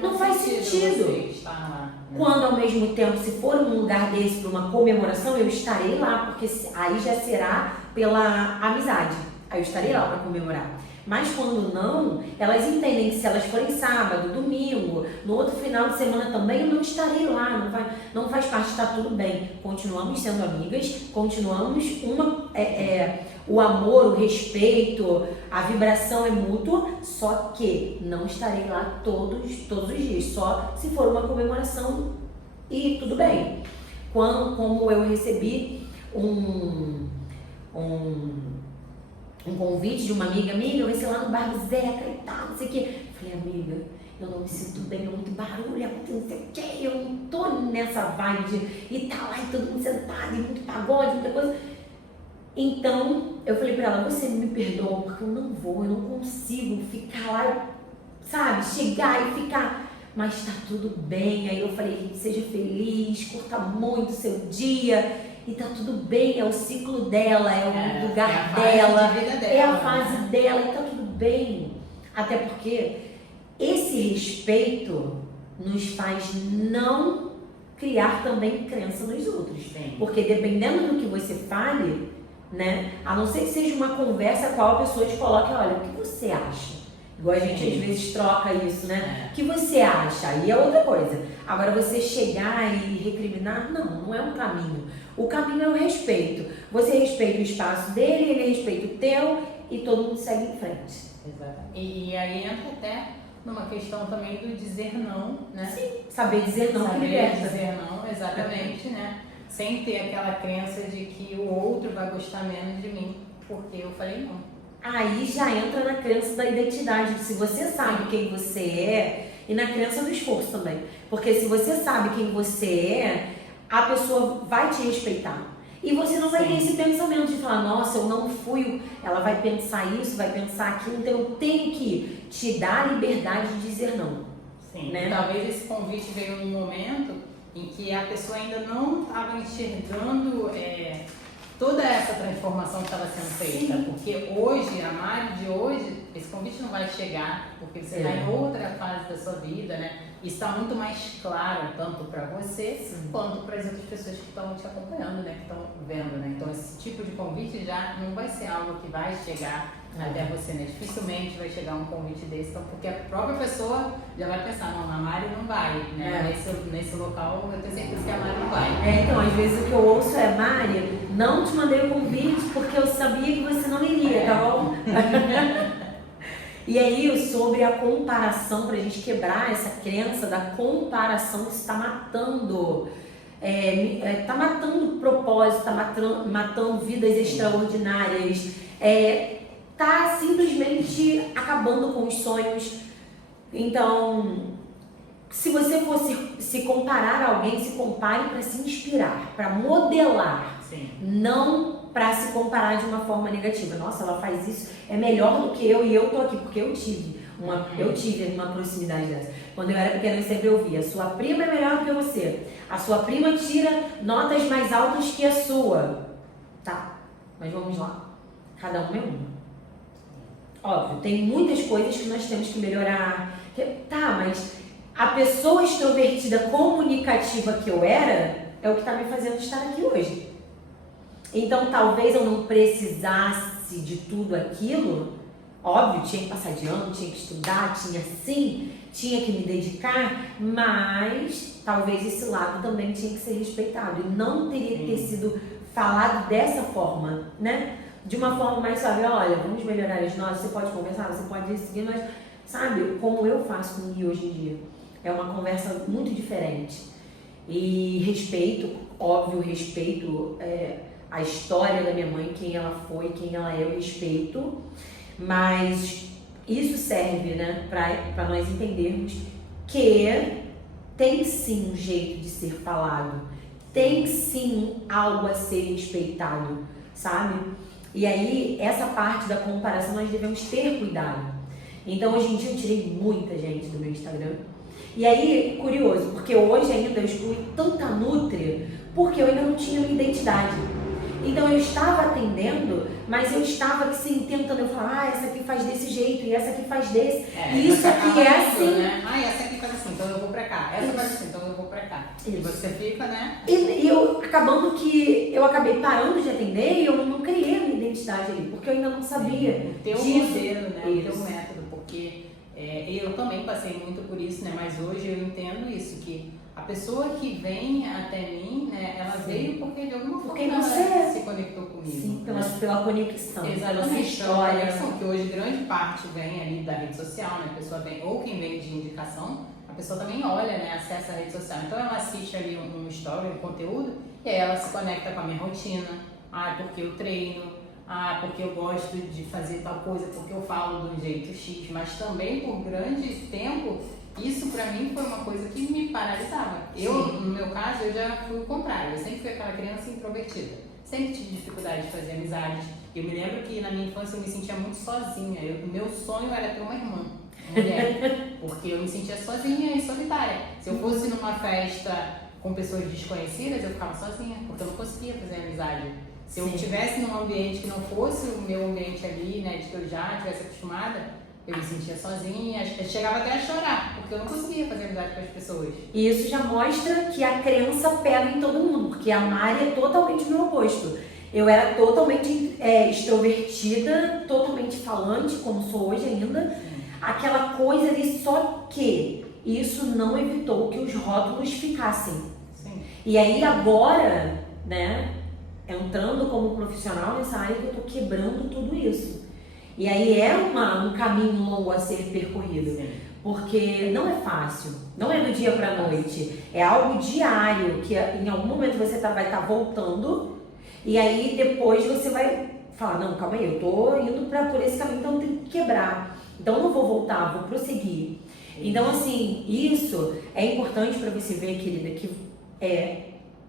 Não faz sentido. Estar lá, né? Quando ao mesmo tempo, se for um lugar desse para uma comemoração, eu estarei lá, porque aí já será pela amizade. Aí eu estarei lá para comemorar. Mas quando não, elas entendem que se elas forem sábado, domingo, no outro final de semana também, eu não estarei lá, não faz parte, está tudo bem. Continuamos sendo amigas, continuamos o amor, o respeito, a vibração é mútua, só que não estarei lá todos os dias, só se for uma comemoração e tudo bem. Como eu recebi um convite de uma amiga, vai ser lá no bar do Zeca e tal, não sei o quê. Falei, amiga, eu não me sinto bem, é muito barulho, é muito não sei o quê, eu não tô nessa vibe e tá lá e todo mundo sentado, e muito pagode, muita coisa. Então, eu falei pra ela, você me perdoa, porque eu não consigo ficar lá, sabe, chegar e ficar, mas tá tudo bem. Aí eu falei, seja feliz, curta muito o seu dia, e tá tudo bem, é o ciclo dela, é o lugar dela, é a fase dela, e tá tudo bem. Até porque esse respeito nos faz não criar também crença nos outros. Sim. Porque dependendo do que você fale, né, a não ser que seja uma conversa a qual a pessoa te coloque, olha, o que você acha? Igual a gente às vezes troca isso, né? O que você acha? Aí é outra coisa. Agora você chegar e recriminar, não é um caminho. O caminho é o respeito. Você respeita o espaço dele, ele respeita o teu e todo mundo segue em frente. Exatamente. E aí entra até numa questão também do dizer não, né? Sim, saber dizer não que liberta. liberta. Dizer não, exatamente, né? Sem ter aquela crença de que o outro vai gostar menos de mim porque eu falei não. Aí já entra na crença da identidade. Se você sabe quem você é, e na crença do esforço também. Porque se você sabe quem você é, a pessoa vai te respeitar. E você não vai ter esse pensamento de falar, nossa, eu não fui. Ela vai pensar isso, vai pensar aquilo. Então eu tenho que te dar a liberdade de dizer não. Sim, né? Talvez esse convite veio num momento em que a pessoa ainda não estava enxergando toda essa transformação que estava sendo feita. Sim. Porque hoje, a Mari de hoje, esse convite não vai chegar, porque você está em outra fase da sua vida, né? E está muito mais claro, tanto para você, quanto para as outras pessoas que estão te acompanhando, né? Que estão vendo, né? Então, esse tipo de convite já não vai ser algo que vai chegar até você, né? Dificilmente vai chegar um convite desse, então, porque a própria pessoa já vai pensar, não, a Mari não vai, né? Nesse local, eu tenho certeza que a Mari não vai. Então, às vezes o que eu ouço é, Mari, não te mandei o convite porque eu sabia que você não iria, tá bom? E aí, sobre a comparação, pra gente quebrar essa crença da comparação que está matando, tá matando propósito, tá matando vidas extraordinárias, tá simplesmente acabando com os sonhos. Então, se você fosse se comparar a alguém, se compare para se inspirar, para modelar, não para se comparar de uma forma negativa. Nossa, ela faz isso, é melhor do que eu e eu tô aqui, porque eu tive uma proximidade dessa. Quando eu era pequena eu sempre ouvia, sua prima é melhor do que você, a sua prima tira notas mais altas que a sua. Tá, mas vamos lá, cada uma é uma. Óbvio, tem muitas coisas que nós temos que melhorar. Tá, mas a pessoa extrovertida, comunicativa que eu era, é o que está me fazendo estar aqui hoje. Então, talvez eu não precisasse de tudo aquilo. Óbvio, tinha que passar de ano, tinha que estudar, tinha que me dedicar, mas talvez esse lado também tinha que ser respeitado. E não teria que ter sido falado dessa forma, né? De uma forma mais suave, olha, vamos melhorar as notas, você pode conversar, você pode seguir, mas sabe, como eu faço com o Gui hoje em dia. É uma conversa muito diferente. E respeito, óbvio, respeito a história da minha mãe, quem ela foi, quem ela é, eu respeito. Mas isso serve, né, para nós entendermos que tem sim um jeito de ser falado. Tem sim algo a ser respeitado, sabe? E aí, essa parte da comparação nós devemos ter cuidado. Então, hoje em dia eu tirei muita gente do meu Instagram. E aí, curioso, porque hoje ainda eu excluí tanta Nutri, porque eu ainda não tinha minha identidade. Então, eu estava atendendo, mas eu estava assim, tentando, eu falar, essa aqui faz desse jeito, e essa aqui faz desse. E isso aqui é assim. Né? Essa aqui faz assim, então eu vou pra cá. Essa faz assim, então eu vou pra cá. E você fica, né? E eu, acabando que eu acabei parando de atender e eu não criei a minha identidade ali, porque eu ainda não sabia. O teu modelo, né? O teu método, porque eu também passei muito por isso, né? Mas hoje eu entendo isso, que A pessoa que vem até mim, né, ela veio porque de alguma forma ela se conectou comigo. Sim, pela conexão. Exatamente, pela história. Conexão, que hoje grande parte vem ali da rede social, né? A pessoa vem, ou quem vem de indicação, a pessoa também olha, né? Acessa a rede social. Então ela assiste ali um story, um conteúdo, e aí ela se conecta com a minha rotina. Porque eu treino. Porque eu gosto de fazer tal coisa, porque eu falo de um jeito X. Mas também por grande tempo, isso pra mim foi uma coisa que me paralisava. No meu caso, eu já fui o contrário. Eu sempre fui aquela criança introvertida. Sempre tive dificuldade de fazer amizades. Eu me lembro que na minha infância eu me sentia muito sozinha. O meu sonho era ter uma irmã, mulher. Porque eu me sentia sozinha e solitária. Se eu fosse numa festa com pessoas desconhecidas, eu ficava sozinha. Porque eu não conseguia fazer amizade. Se eu estivesse num ambiente que não fosse o meu ambiente ali, né, de que eu já estivesse acostumada, eu me sentia sozinha, eu chegava até a chorar, porque eu não conseguia fazer amizade com as pessoas. E isso já mostra que a crença pega em todo mundo, porque a Mari é totalmente o meu oposto. Eu era totalmente extrovertida, totalmente falante, como sou hoje ainda. Aquela coisa ali, só que isso não evitou que os rótulos ficassem. Sim. E aí agora, né, entrando como profissional nessa área, que eu tô quebrando tudo isso. E aí é um caminho longo a ser percorrido. Sim. Porque não é fácil, não é do dia pra noite, é algo diário, que em algum momento você vai estar voltando, e aí depois você vai falar, não, calma aí, eu tô indo por esse caminho, então eu tenho que quebrar. Então eu não vou voltar, vou prosseguir. Então assim, isso é importante para você ver, querida, que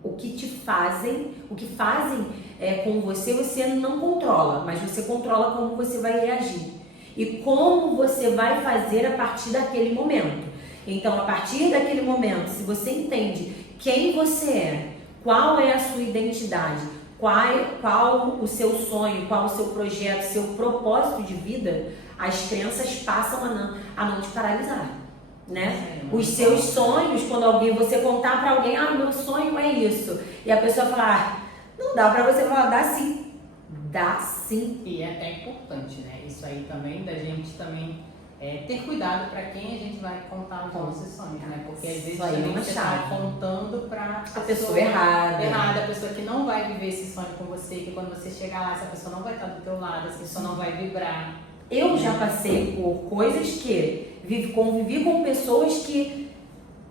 o que fazem com você não controla, mas você controla como você vai reagir e como você vai fazer a partir daquele momento. Então, a partir daquele momento, se você entende quem você é, qual é a sua identidade, qual o seu sonho, qual o seu projeto, seu propósito de vida, as crenças passam a não te paralisar. Né? Os seus sonhos, quando você contar pra alguém, meu sonho é isso, e a pessoa falar, não dá pra você falar, dá sim. Dá sim. E é até importante, né? Isso aí também, da gente também ter cuidado pra quem a gente vai contar os nossos sonhos, né? Porque às vezes também você tá contando pra a pessoa errada, a pessoa que não vai viver esse sonho com você, que quando você chegar lá, essa pessoa não vai estar do teu lado, essa pessoa não vai vibrar. Eu já passei por coisas que convivi com pessoas que,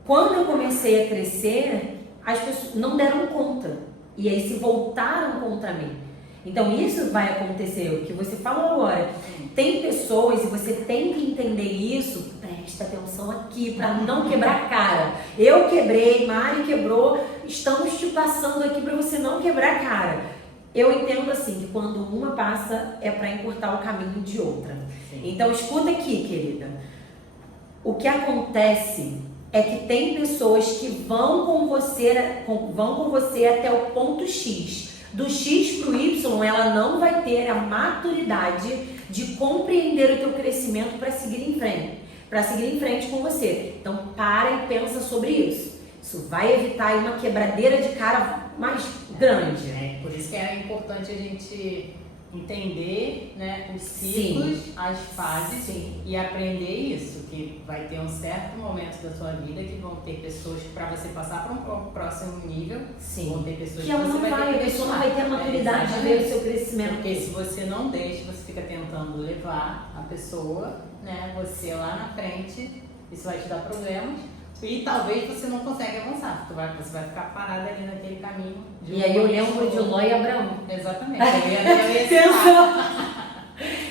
quando eu comecei a crescer, as pessoas não deram conta. E aí se voltaram contra mim. Então isso vai acontecer, o que você falou agora. Tem pessoas, e você tem que entender isso, presta atenção aqui, para não quebrar a cara. Eu quebrei, Mari quebrou, estamos te passando aqui para você não quebrar a cara. Eu entendo assim, que quando uma passa é para encurtar o caminho de outra. Sim. Então escuta aqui, querida. O que acontece é que tem pessoas que vão com você até o ponto X. Do X para o Y, ela não vai ter a maturidade de compreender o teu crescimento para seguir em frente com você. Então para e pensa sobre isso. Isso vai evitar aí uma quebradeira de cara mais grande. Por isso que é importante a gente entender, né, os ciclos, as fases e aprender isso, que vai ter um certo momento da sua vida que vão ter pessoas que para você passar para um próximo nível, vão ter pessoas que ela você não vai ter que a pessoa não vai ter a maturidade de ver o seu crescimento. Porque se você não deixa, você fica tentando levar a pessoa, né, você lá na frente, isso vai te dar problemas. E talvez você não consiga avançar, você vai ficar parada ali naquele caminho. E aí eu lembro de Ló e Abraão. Exatamente.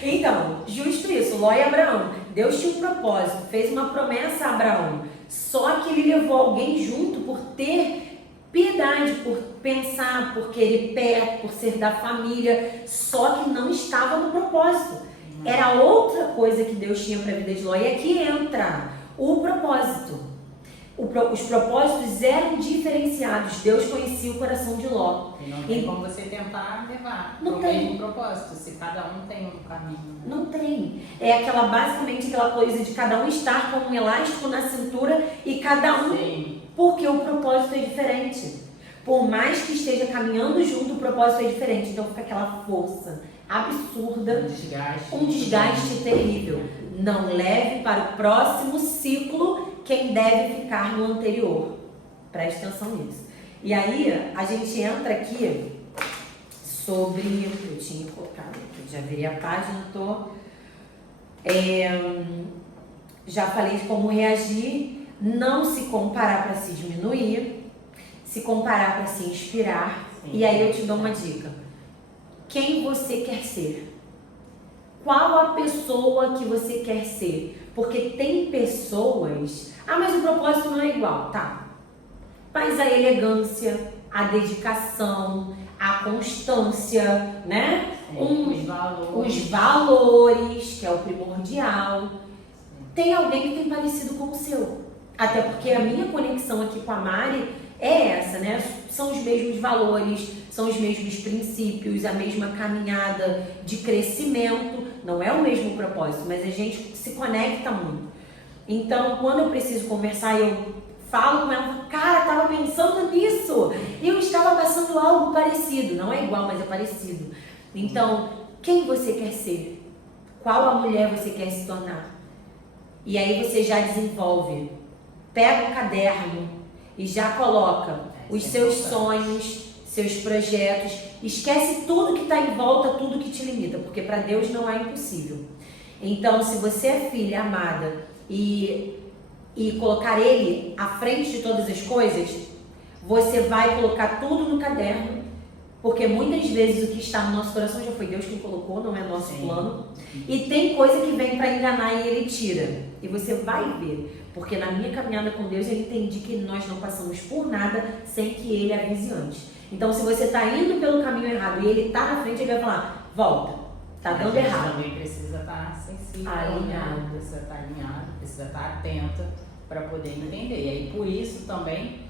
Então, justo isso, Ló e Abraão. Deus tinha um propósito, fez uma promessa a Abraão. Só que ele levou alguém junto por ter piedade, por pensar, por querer perto, por ser da família. Só que não estava no propósito. Era outra coisa que Deus tinha para a vida de Ló. E aqui entra o propósito. Os propósitos eram diferenciados. Deus conhecia o coração de Ló. E não tem como você tentar levar o mesmo propósito, se cada um tem um caminho. Né? Não tem. É basicamente aquela coisa de cada um estar com um elástico na cintura e cada um... Sim. Porque o propósito é diferente. Por mais que esteja caminhando junto, o propósito é diferente. Então fica aquela força absurda. Um desgaste terrível. Não leve para o próximo ciclo quem deve ficar no anterior. Preste atenção nisso. E aí, a gente entra aqui sobre... Eu tinha colocado aqui, já virei a página, já falei de como reagir, não se comparar para se diminuir, se comparar para se inspirar. Sim. E aí eu te dou uma dica. Quem você quer ser? Qual a pessoa que você quer ser? Porque tem pessoas... mas o propósito não é igual, tá? Mas a elegância, a dedicação, a constância, né? Os valores, que é o primordial. Tem alguém que tem parecido com o seu. Até porque a minha conexão aqui com a Mari é essa, né? São os mesmos valores, são os mesmos princípios, a mesma caminhada de crescimento. Não é o mesmo propósito, mas a gente se conecta muito. Então, quando eu preciso conversar, eu falo com ela, cara, tava pensando nisso. Eu estava passando algo parecido. Não é igual, mas é parecido. Então, quem você quer ser? Qual a mulher você quer se tornar? E aí você já desenvolve. Pega um caderno e já coloca os seus sonhos, seus projetos. Esquece tudo que está em volta, tudo que te limita, porque para Deus não há impossível. Então, se você é filha amada e colocar Ele à frente de todas as coisas, você vai colocar tudo no caderno, porque muitas vezes o que está no nosso coração já foi Deus quem colocou, não é nosso plano. E tem coisa que vem para enganar e Ele tira. E você vai ver, porque na minha caminhada com Deus eu entendi que nós não passamos por nada sem que Ele avise antes. Então, se você está indo pelo caminho errado e Ele está na frente, Ele vai falar, volta, tá dando errado. A gente também precisa estar sensível, alinhado. Precisa estar alinhado, precisa estar atenta para poder entender. E aí, por isso também,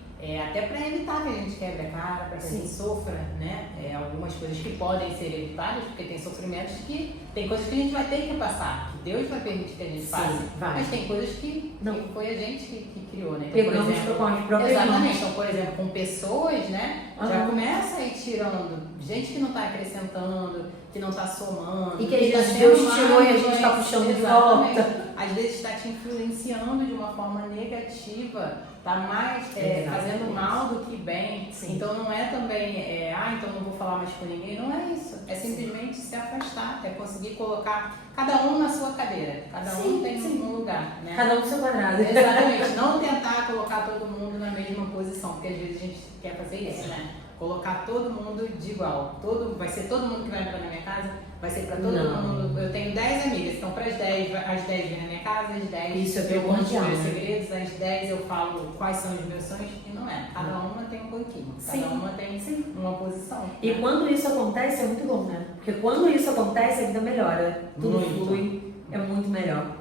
até para evitar que a gente quebre a cara, para que a gente sofra, né? Algumas coisas que podem ser evitadas, porque tem sofrimentos que... Tem coisas que a gente vai ter que passar, que Deus vai permitir que a gente passe. Mas tem coisas que foi a gente que criou, né? Então, pegamos com as próprias exatamente. mãos. Então, por exemplo, com pessoas, né? Já começa a ir tirando gente que não está acrescentando, que não está somando. E que às vezes Deus tirou e a gente está puxando de volta. Às vezes está te influenciando de uma forma negativa, está mais fazendo mal do que bem. Sim. Então não é também, então não vou falar mais com ninguém. Não é isso. É simplesmente se afastar, é conseguir colocar cada um na sua cadeira. Cada um tem um lugar, né? Cada um no seu quadrado. Exatamente. Não tentar colocar todo mundo na mesma posição, porque às vezes a gente quer fazer isso, né? Colocar todo mundo de igual. Vai ser todo mundo que vai entrar na minha casa, vai ser para todo mundo. Eu tenho 10 amigas, então para as 10 vêm na minha casa, as 10 isso eu conto os meus né? segredos, as 10 eu falo quais são os meus sonhos, e não é. Cada uma tem um banquinho, cada uma tem uma posição. E quando isso acontece é muito bom, né? Porque quando isso acontece a vida melhora, tudo flui, é muito melhor.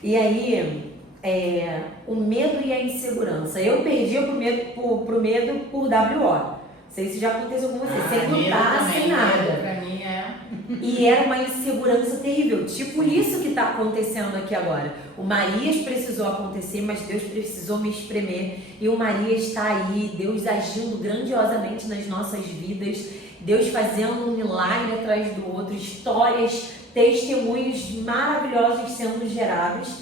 E aí, o medo e a insegurança. Eu perdi pro medo por WO. Não sei se já aconteceu com você, sem lutar, sem nada. Pra mim E era uma insegurança terrível, tipo isso que está acontecendo aqui agora. O Marias precisou acontecer, mas Deus precisou me espremer. E o Marias está aí, Deus agindo grandiosamente nas nossas vidas, Deus fazendo um milagre atrás do outro, histórias, testemunhos maravilhosos sendo gerados.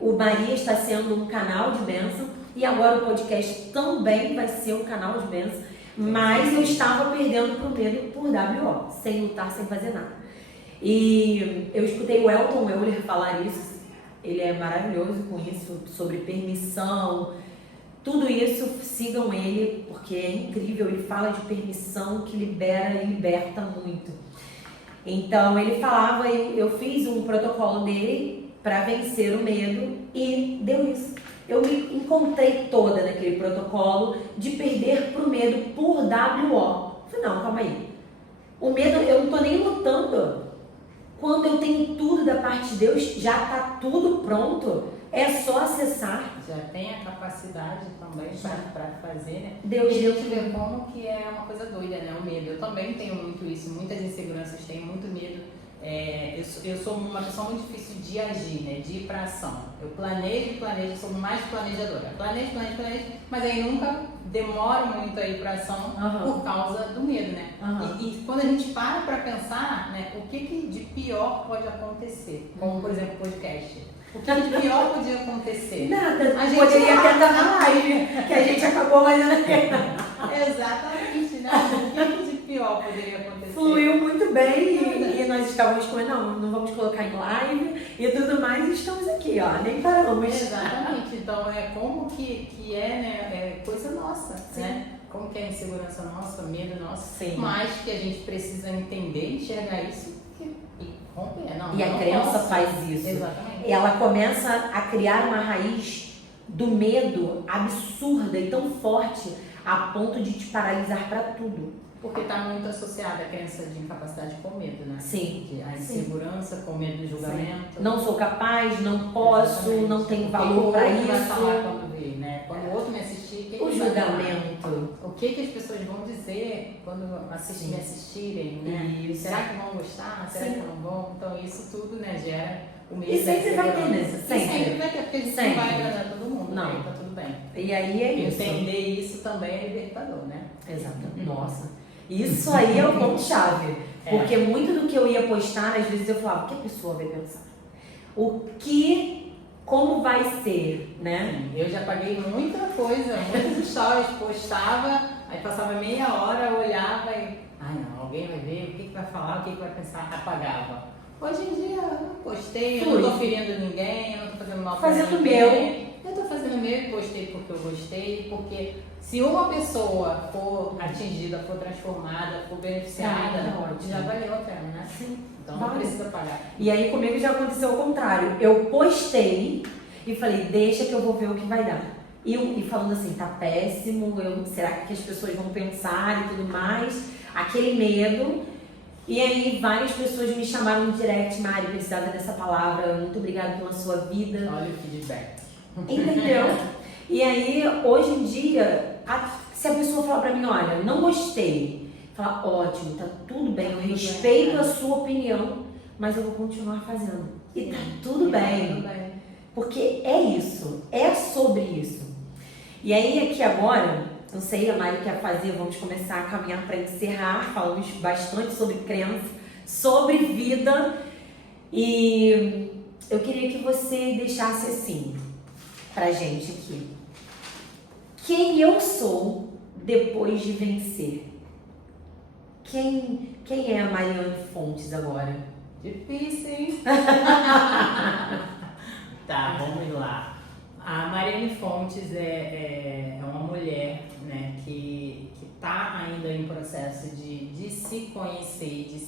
O Marias está sendo um canal de bênção. E agora o podcast também vai ser um canal de bênção. Mas eu estava perdendo pro medo por WO, sem lutar, sem fazer nada. E eu escutei o Elton Euler falar isso. Ele é maravilhoso com isso, sobre permissão. Tudo isso, sigam ele, porque é incrível. Ele fala de permissão que libera e liberta muito. Então ele falava, eu fiz um protocolo dele para vencer o medo e deu isso. Eu me encontrei toda naquele protocolo de perder pro medo por WO. Falei, não, calma aí. O medo, eu não tô nem lutando. Quando eu tenho tudo da parte de Deus, já tá tudo pronto. É só acessar. Já tem a capacidade também para fazer, né? Deus e a gente vê como que é uma coisa doida, né? O medo. Eu também tenho muito isso, muitas inseguranças, tenho muito medo. Eu sou uma pessoa muito difícil de agir, né? De ir para ação. Eu planejo, sou mais planejadora. Planejo, mas aí nunca demoro muito a ir para ação por causa do medo, né? E quando a gente para pensar, né? O que de pior pode acontecer? Como, por exemplo, podcast. O que de pior podia acontecer? Nada, A gente poderia erra. ter dado na live, que a gente acabou fazendo aqui. Exatamente, né? O que de pior poderia acontecer? Fluiu muito bem e nós estávamos com, não vamos colocar em live e tudo mais, e estamos aqui, ó, nem paramos. Exatamente, então é como que é, né? É coisa nossa, Sim. né? Como que é insegurança nossa, medo nosso, Sim. mas que a gente precisa entender, enxergar isso e romper. Não, E a não crença posso. faz isso. Exatamente. Ela começa a criar uma raiz do medo absurda e tão forte a ponto de te paralisar para tudo. Porque está muito associada a crença de incapacidade com medo, né? Sim. A insegurança com medo do julgamento. Não sou capaz, não posso, Exatamente. não tenho Porque valor para o outro vai isso. falar quando vê, né? Quando o outro me assistir, O julgamento. O que as pessoas vão dizer quando me assistirem, né? Isso. Será que vão gostar? Será Sim. que não vão? Então isso tudo, né, gera o medo. E sempre vai ter, né? E Sempre. sempre vai ter, porque a gente Sempre. não vai agradar todo mundo, Não. né? Tá tudo bem. E aí é isso. Entender isso também é libertador, né? Exato. Nossa. Isso aí é o ponto-chave. Porque muito do que eu ia postar, às vezes eu falava, o que a pessoa vai pensar? Como vai ser, né? Eu já paguei muita coisa, muitos stories, postava, aí passava meia hora, eu olhava e... Ai não, alguém vai ver, o que vai falar, o que vai pensar, apagava. Hoje em dia eu não postei, eu não tô ferindo ninguém, eu não tô fazendo mal pra Fazendo ninguém. Eu tô fazendo o meu e postei porque eu gostei, porque se uma pessoa for atingida, for transformada, for beneficiada, já valeu a pena, né? Sim. Então não precisa pagar. E aí comigo já aconteceu o contrário. Eu postei e falei, deixa que eu vou ver o que vai dar. E falando assim, tá péssimo, será que as pessoas vão pensar e tudo mais? Aquele medo. E aí várias pessoas me chamaram no direct, Mari, precisava dessa palavra, muito obrigada pela sua vida. Olha o feedback. Entendeu? E aí, hoje em dia, se a pessoa falar pra mim, olha, não gostei, fala, ótimo, tá tudo bem, eu respeito a sua opinião, mas eu vou continuar fazendo. E tá tudo bem. Porque é isso, é sobre isso. E aí, aqui agora, não sei, a Mari quer fazer, vamos começar a caminhar para encerrar, falamos bastante sobre crença, sobre vida, e eu queria que você deixasse assim, pra gente aqui. Quem eu sou depois de vencer? Quem é a Mariane Fontes agora? Difícil, hein? Tá, vamos lá. A Mariane Fontes é uma mulher, né, que tá ainda em processo de se conhecer, de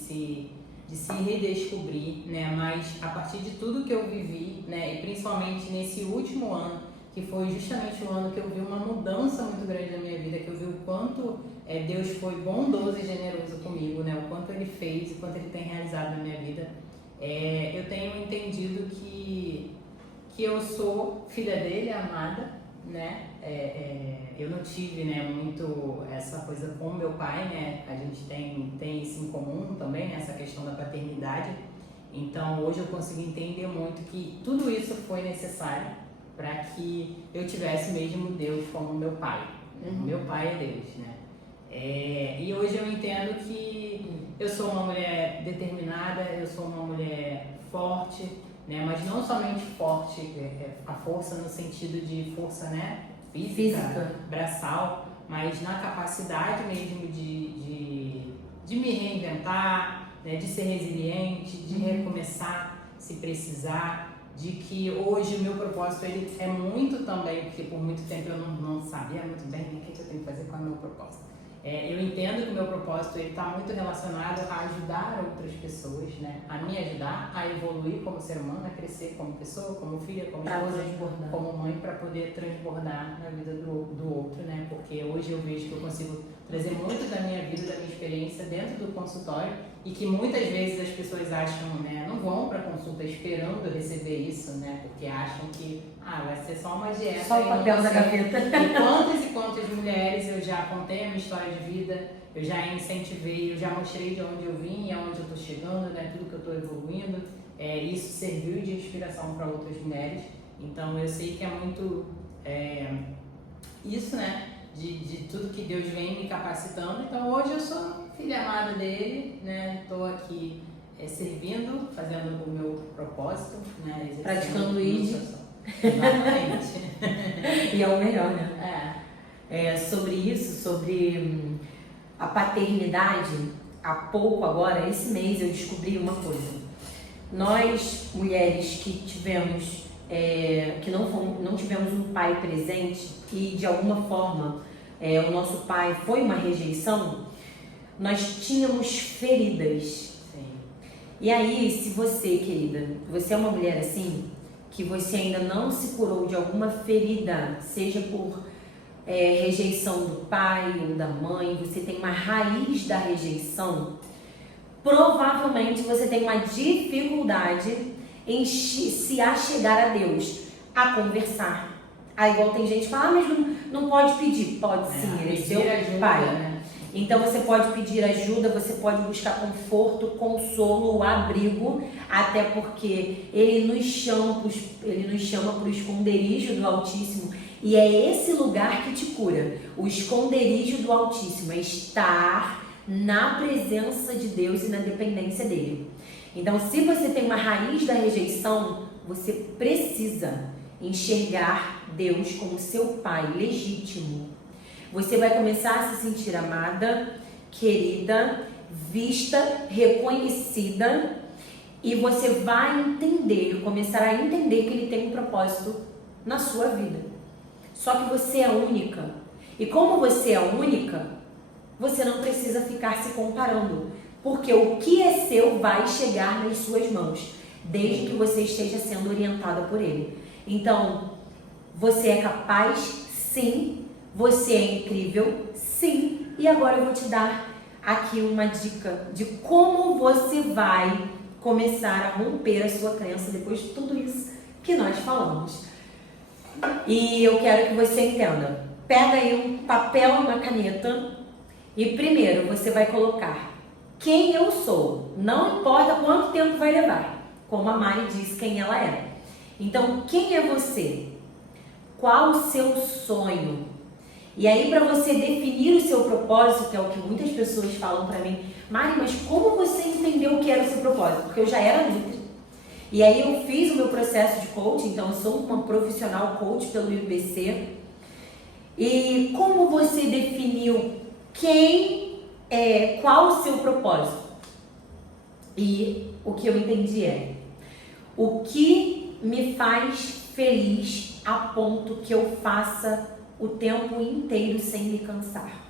se redescobrir, né, mas a partir de tudo que eu vivi, né, e principalmente nesse último ano, que foi justamente o ano que eu vi uma mudança muito grande na minha vida, que eu vi o quanto Deus foi bondoso e generoso comigo, né, o quanto Ele fez, o quanto Ele tem realizado na minha vida. Eu tenho entendido que eu sou filha dele, amada, né? Eu não tive, né, muito essa coisa com meu pai, né? A gente tem isso em comum também, né? Essa questão da paternidade. Então, hoje eu consigo entender muito que tudo isso foi necessário para que eu tivesse mesmo Deus como meu pai. Uhum. Meu pai é Deus, né? E hoje eu entendo que eu sou uma mulher determinada, eu sou uma mulher forte, né? Mas não somente forte, a força no sentido de força, né? Física, braçal, mas na capacidade mesmo de me reinventar, né? De ser resiliente, de recomeçar se precisar, de que hoje o meu propósito ele é muito também, porque por muito tempo eu não sabia muito bem o que eu tenho que fazer com o meu propósito. Eu entendo que o meu propósito está muito relacionado a ajudar outras pessoas, né? A me ajudar a evoluir como ser humano, a crescer como pessoa, como filha, como esposa, como mãe, para poder transbordar na vida do outro, né? Porque hoje eu vejo que eu consigo trazer muito da minha vida, da minha experiência dentro do consultório e que muitas vezes as pessoas acham, né? Não vão para consulta esperando receber isso, né? Porque acham que vai ser só uma dieta. Só o papel da gaveta. E quantas mulheres eu já contei a minha história de vida, eu já incentivei, eu já mostrei de onde eu vim e aonde eu estou chegando, né? Tudo que eu estou evoluindo. Isso serviu de inspiração para outras mulheres. Então eu sei que é muito isso, né? De tudo que Deus vem me capacitando. Então hoje eu sou filha amada dele, né? Estou aqui servindo, fazendo o meu propósito, né? Praticando o ID. Exatamente. E é o melhor, né? Sobre isso, sobre a paternidade, há pouco agora, esse mês eu descobri uma coisa. Nós, mulheres que tivemos, que não tivemos um pai presente e de alguma forma o nosso pai foi uma rejeição, nós tínhamos feridas. Sim. E aí, se você, querida, você é uma mulher assim, que você ainda não se curou de alguma ferida, seja por rejeição do pai ou da mãe, você tem uma raiz da rejeição, provavelmente você tem uma dificuldade em se achegar a Deus, a conversar. Aí igual tem gente que fala, mas não pode pedir. Pode sim, ele é seu pai. Né? Então você pode pedir ajuda, você pode buscar conforto, consolo, abrigo, até porque ele nos chama para o esconderijo do Altíssimo, e é esse lugar que te cura. O esconderijo do Altíssimo é estar na presença de Deus e na dependência dele. Então, se você tem uma raiz da rejeição, você precisa enxergar Deus como seu pai legítimo. Você vai começar a se sentir amada, querida, vista, reconhecida, e você vai começar a entender que ele tem um propósito na sua vida. Só que você é única. E como você é única, você não precisa ficar se comparando, porque o que é seu vai chegar nas suas mãos, desde que você esteja sendo orientada por ele. Então, você é capaz, sim. Você é incrível, sim. E agora eu vou te dar aqui uma dica de como você vai começar a romper a sua crença depois de tudo isso que nós falamos. E eu quero que você entenda. Pega aí um papel e uma caneta e primeiro você vai colocar quem eu sou. Não importa quanto tempo vai levar. Como a Mari disse quem ela é. Então, quem é você? Qual o seu sonho? E aí, para você definir o seu propósito, que é o que muitas pessoas falam para mim, Mari, mas como você entendeu o que era o seu propósito? Porque eu já era nutri. E aí eu fiz o meu processo de coaching, então eu sou uma profissional coach pelo IBC. E como você definiu qual o seu propósito? E o que eu entendi o que me faz feliz a ponto que eu faça o tempo inteiro sem me cansar.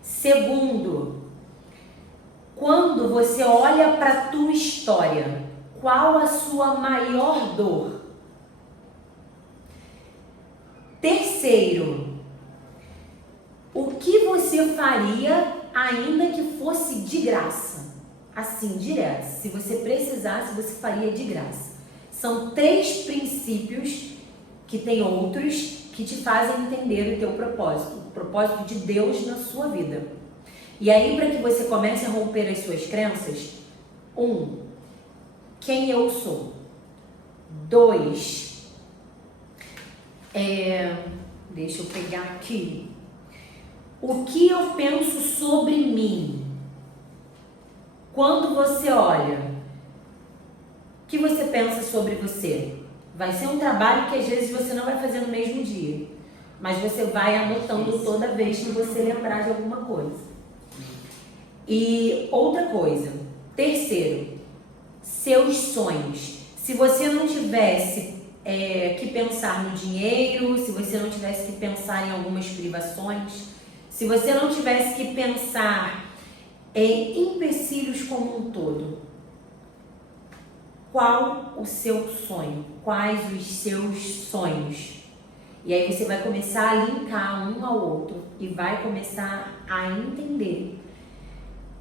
Segundo, quando você olha para a tua história, qual a sua maior dor? Terceiro, o que você faria ainda que fosse de graça? Assim, direto. Se você precisasse, você faria de graça. São 3 princípios, que tem outros, que te fazem entender o teu propósito, o propósito de Deus na sua vida. E aí, para que você comece a romper as suas crenças, 1, quem eu sou. 2, deixa eu pegar aqui. O que eu penso sobre mim? Quando você olha, o que você pensa sobre você? Vai ser um trabalho que às vezes você não vai fazer no mesmo dia, mas você vai anotando toda vez que você lembrar de alguma coisa. E outra coisa, terceiro, seus sonhos. Se você não tivesse que pensar no dinheiro, se você não tivesse que pensar em algumas privações, se você não tivesse que pensar em empecilhos como um todo, qual o seu sonho? Quais os seus sonhos? E aí você vai começar a linkar um ao outro e vai começar a entender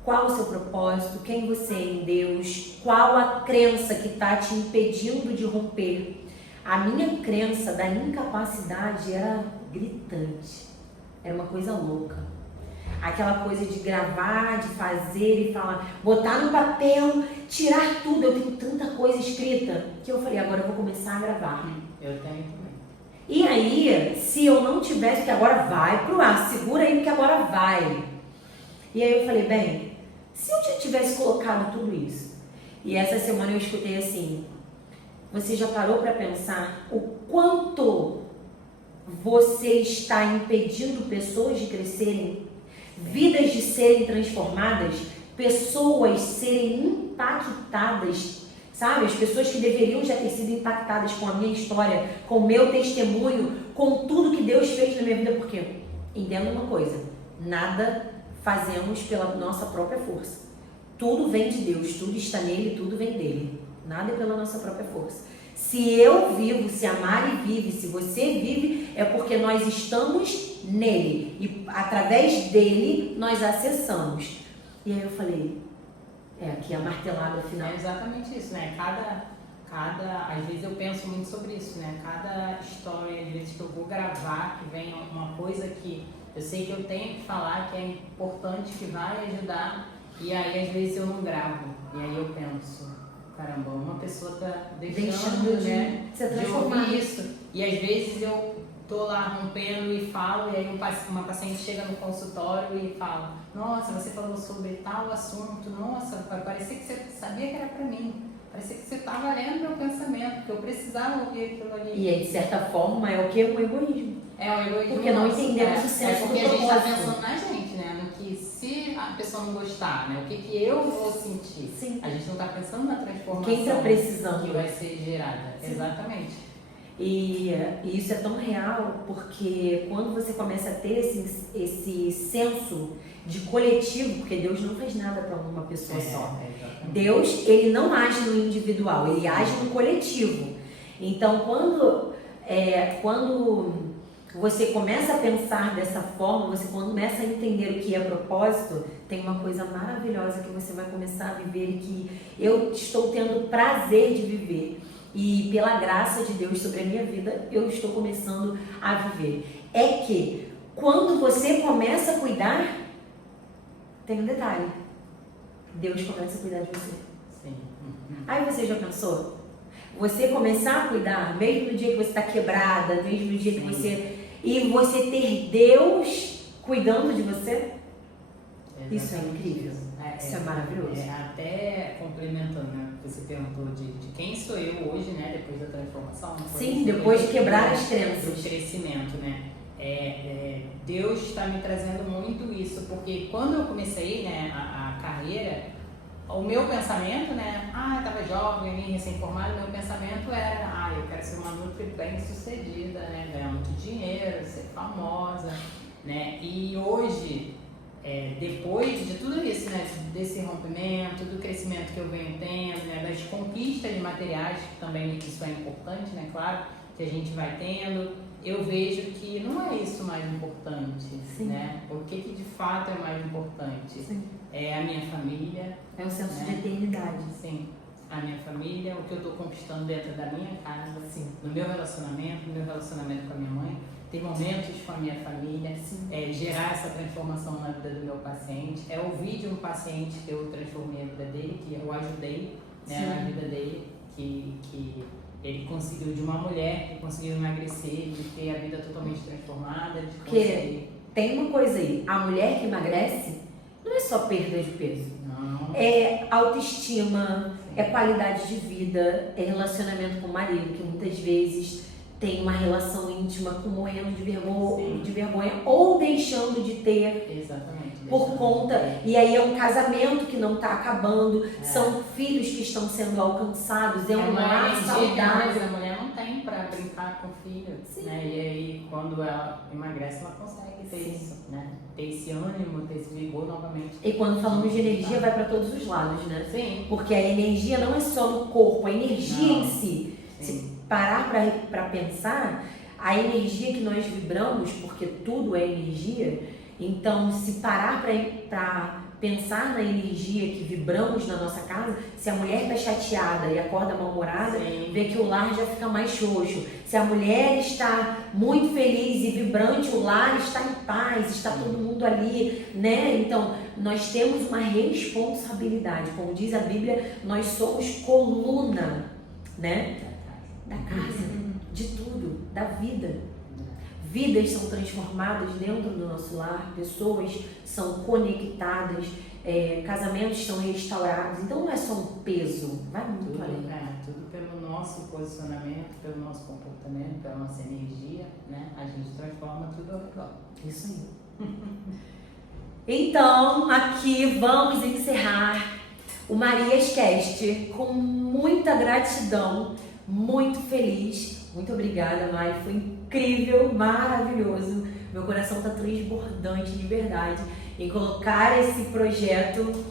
qual o seu propósito, quem você é em Deus, qual a crença que está te impedindo de romper. A minha crença da incapacidade era gritante, era uma coisa louca. Aquela coisa de gravar, de fazer e falar, botar no papel, tirar tudo. Eu tenho tanta coisa escrita que eu falei, agora eu vou começar a gravar. Eu tenho também. E aí, se eu não tivesse, porque agora vai pro ar, segura aí porque agora vai. E aí eu falei, bem, se eu tivesse colocado tudo isso, E essa semana eu escutei assim: você já parou para pensar o quanto você está impedindo pessoas de crescerem, vidas de serem transformadas, pessoas serem impactadas, sabe? As pessoas que deveriam já ter sido impactadas com a minha história, com o meu testemunho, com tudo que Deus fez na minha vida, porque entenda uma coisa, nada fazemos pela nossa própria força. Tudo vem de Deus, tudo está nele, tudo vem dele. Nada é pela nossa própria força. Se eu vivo, se a Mari vive, se você vive, é porque nós estamos nele. E através dele, nós acessamos. E aí eu falei, aqui a martelada final. É exatamente isso, né? Às vezes eu penso muito sobre isso, né? Cada história, às vezes que eu vou gravar, que vem uma coisa que eu sei que eu tenho que falar, que é importante, que vai ajudar, e aí às vezes eu não gravo. E aí eu penso, caramba, uma pessoa tá deixando né, de ouvir isso. E às vezes eu tô lá rompendo e falo, e aí uma paciente chega no consultório e fala, nossa, você falou sobre tal assunto, nossa, parecia que você sabia que era pra mim. Parecia que você estava lendo meu pensamento, que eu precisava ouvir aquilo ali. E aí, de certa forma, é o que? Um egoísmo. É o egoísmo. Porque não entendemos o senso do propósito. Porque a gente está pensando na gente, né? No que se a pessoa não gostar, né? O que eu vou sentir. Sim. A gente não está pensando na transformação. Quem está precisando. Que vai ser gerada. Sim. Exatamente. E isso é tão real porque quando você começa a ter esse senso de coletivo, porque Deus não fez nada para uma pessoa só. Deus, ele não age no individual, ele age no coletivo. Então, quando você começa a pensar dessa forma, você começa a entender o que é propósito, tem uma coisa maravilhosa que você vai começar a viver e que eu estou tendo prazer de viver. E pela graça de Deus sobre a minha vida, eu estou começando a viver. É que quando você começa a cuidar, tem um detalhe. Deus começa a cuidar de você. Sim. Aí você já pensou? Você começar a cuidar, mesmo no dia que você está quebrada, mesmo no dia que você... E você ter Deus cuidando de você? Exatamente. Isso é incrível. Isso é maravilhoso. Até complementando, né? Você perguntou de quem sou eu hoje, né? Depois da transformação. Sim, depois de quebrar as crenças. Do crescimento, né? Deus está me trazendo muito isso, porque quando eu comecei, né, a carreira, o meu pensamento, né, eu estava jovem, recém-formado, meu pensamento era, eu quero ser uma nutri bem-sucedida, né, ganhar muito dinheiro, ser famosa, né, e hoje, depois de tudo isso, né, desse rompimento, do crescimento que eu venho tendo, né, das conquistas materiais, que também isso é importante, né, claro, que a gente vai tendo, eu vejo que não é isso mais importante, sim, né? O que de fato é mais importante? Sim. É a minha família. É o senso, né, de eternidade. Sim. A minha família, o que eu estou conquistando dentro da minha casa, sim, no meu relacionamento com a minha mãe, ter momentos com a minha família, gerar essa transformação na vida do meu paciente, ouvir de um paciente que eu transformei a vida dele, que eu ajudei, né, na vida dele, que ele conseguiu, de uma mulher que conseguiu emagrecer, de ter a vida totalmente transformada, de conseguir... Porque tem uma coisa aí, a mulher que emagrece não é só perda de peso. Não. É autoestima, sim, é qualidade de vida, é relacionamento com o marido, que muitas vezes tem uma relação íntima com morrendo de vergonha ou deixando de ter. Exatamente. Por conta, e aí é um casamento que não está acabando, são filhos que estão sendo alcançados, é um lar saudável. A mulher não tem para brincar com o filho, né? E aí quando ela emagrece, ela consegue ter isso, né? Ter esse ânimo, ter esse vigor novamente. E quando falamos de energia, vai para todos os lados, né? Sim. Porque a energia não é só no corpo, a energia em si. Se parar para pensar, a energia que nós vibramos, porque tudo é energia. Então, se parar para pensar na energia que vibramos na nossa casa, se a mulher está chateada e acorda mal-humorada, vê que o lar já fica mais xoxo. Se a mulher está muito feliz e vibrante, o lar está em paz, está todo mundo ali, né? Então, nós temos uma responsabilidade. Como diz a Bíblia, nós somos coluna, né? Da casa, de tudo, da vida. Vidas são transformadas dentro do nosso lar, pessoas são conectadas casamentos são restaurados. Então não é só um peso, vai muito além. Tudo pelo nosso posicionamento, pelo nosso comportamento, pela nossa energia, né? A gente transforma tudo ao redor. Isso aí. Então, aqui vamos encerrar o Marias Cast com muita gratidão, muito feliz. Muito obrigada, Mari. Foi incrível, maravilhoso. Meu coração tá transbordante de verdade em colocar esse projeto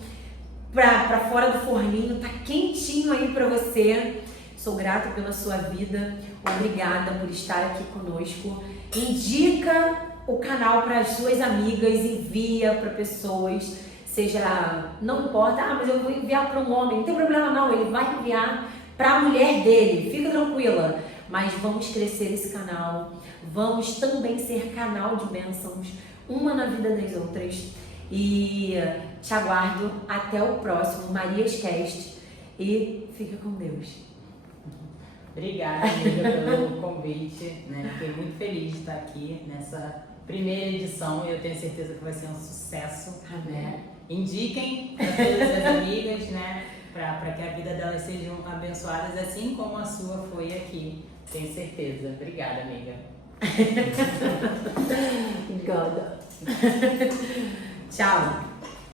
pra fora do forninho. Tá quentinho aí pra você. Sou grata pela sua vida. Obrigada por estar aqui conosco. Indica o canal para as suas amigas, envia para pessoas, seja, não importa, mas eu vou enviar para um homem, não tem problema não, ele vai enviar para a mulher dele, fica tranquila. Mas vamos crescer esse canal, vamos também ser canal de bênçãos, uma na vida das outras. E te aguardo até o próximo Marias Cast e fica com Deus. Obrigada, amiga, pelo convite, né? Fiquei muito feliz de estar aqui nessa primeira edição e eu tenho certeza que vai ser um sucesso. Né? Indiquem para todas as amigas, né? Para que a vida delas sejam abençoadas, assim como a sua foi aqui. Tenho certeza. Obrigada, amiga. Tchau.